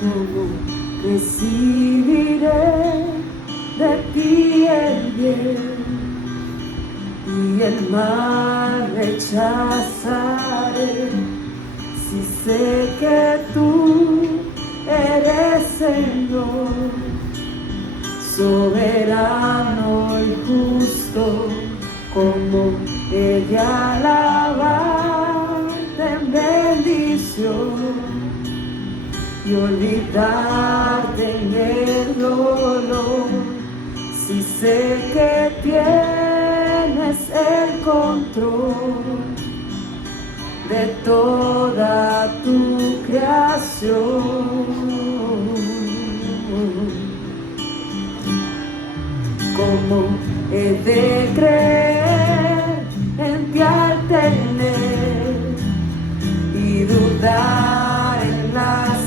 ¿Cómo recibiré de ti el bien y el mal rechazaré? Si sé que tú eres Señor, soberano y justo, como he de alabarte en bendición y olvidarte en el dolor. Si sé que tienes el control de toda tu creación, ¿cómo he de creer en ti al tener y dudar en la escasez?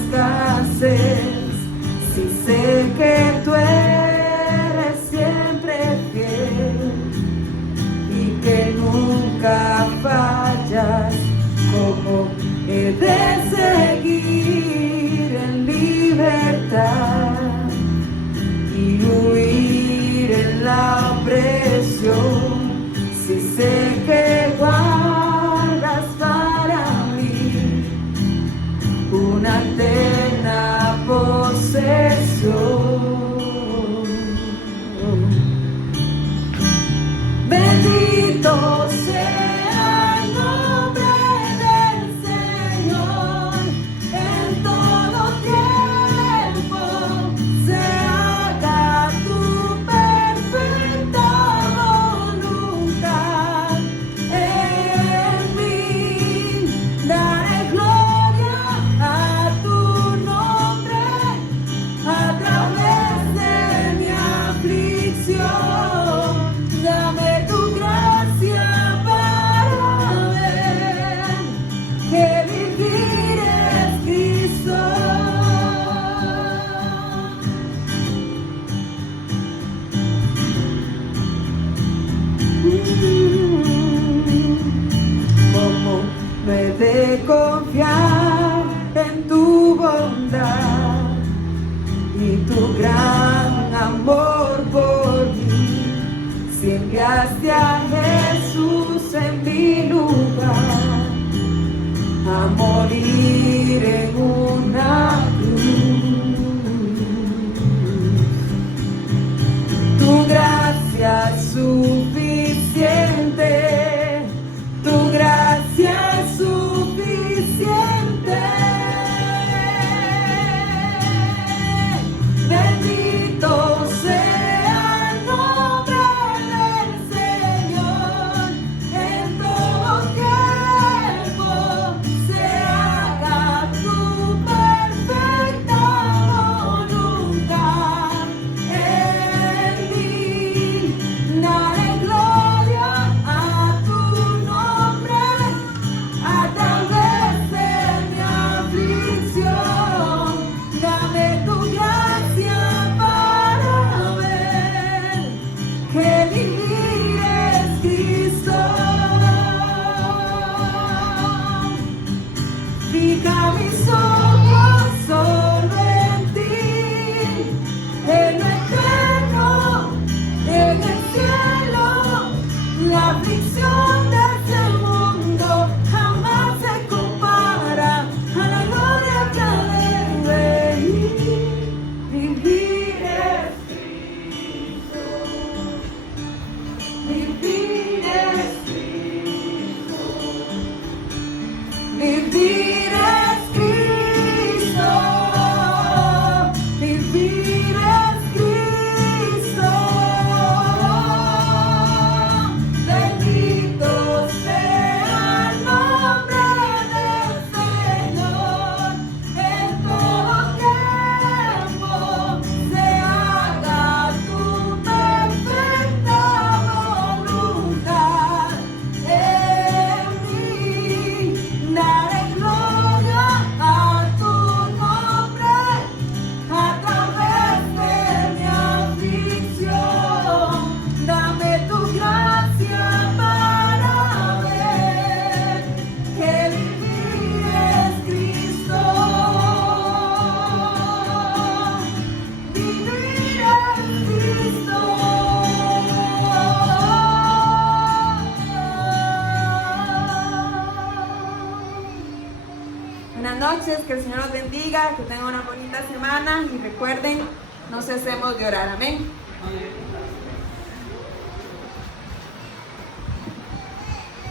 Si sé que tú eres siempre fiel y que nunca fallas, ¿cómo he de seguir en libertad y huir en la opresión? Si sé que guardas para mí una eterna posesión. enviaste a Jesús en mi lugar a morir en una cruz. Tu gracia es suficiente, tu gracia es suficiente. Bendito sea el nombre del Señor, en todo tiempo se haga tu perfecta voluntad en mí. Daré gloria a tu nombre a través de mi aflicción. Dame tu gracia para ver que vivir es Cristo. Fija mis ojos solo en ti, en lo eterno, en el cielo. La aflicción de este mundo jamás se compara a la gloria que ha de venir. Vivir es Cristo, vivir es Cristo, vivir es Cristo, vivir es Cristo. Bendito sea el nombre del Señor, en todo tiempo se haga tu perfecta voluntad en mí. Daré gloria a tu nombre a través de mi aflicción. Dame tu gracia para ver que vivir es Cristo. Vivir es Cristo. Buenas noches, que el Señor los bendiga, que tengan una bonita semana y recuerden, no cesemos de orar. Amén.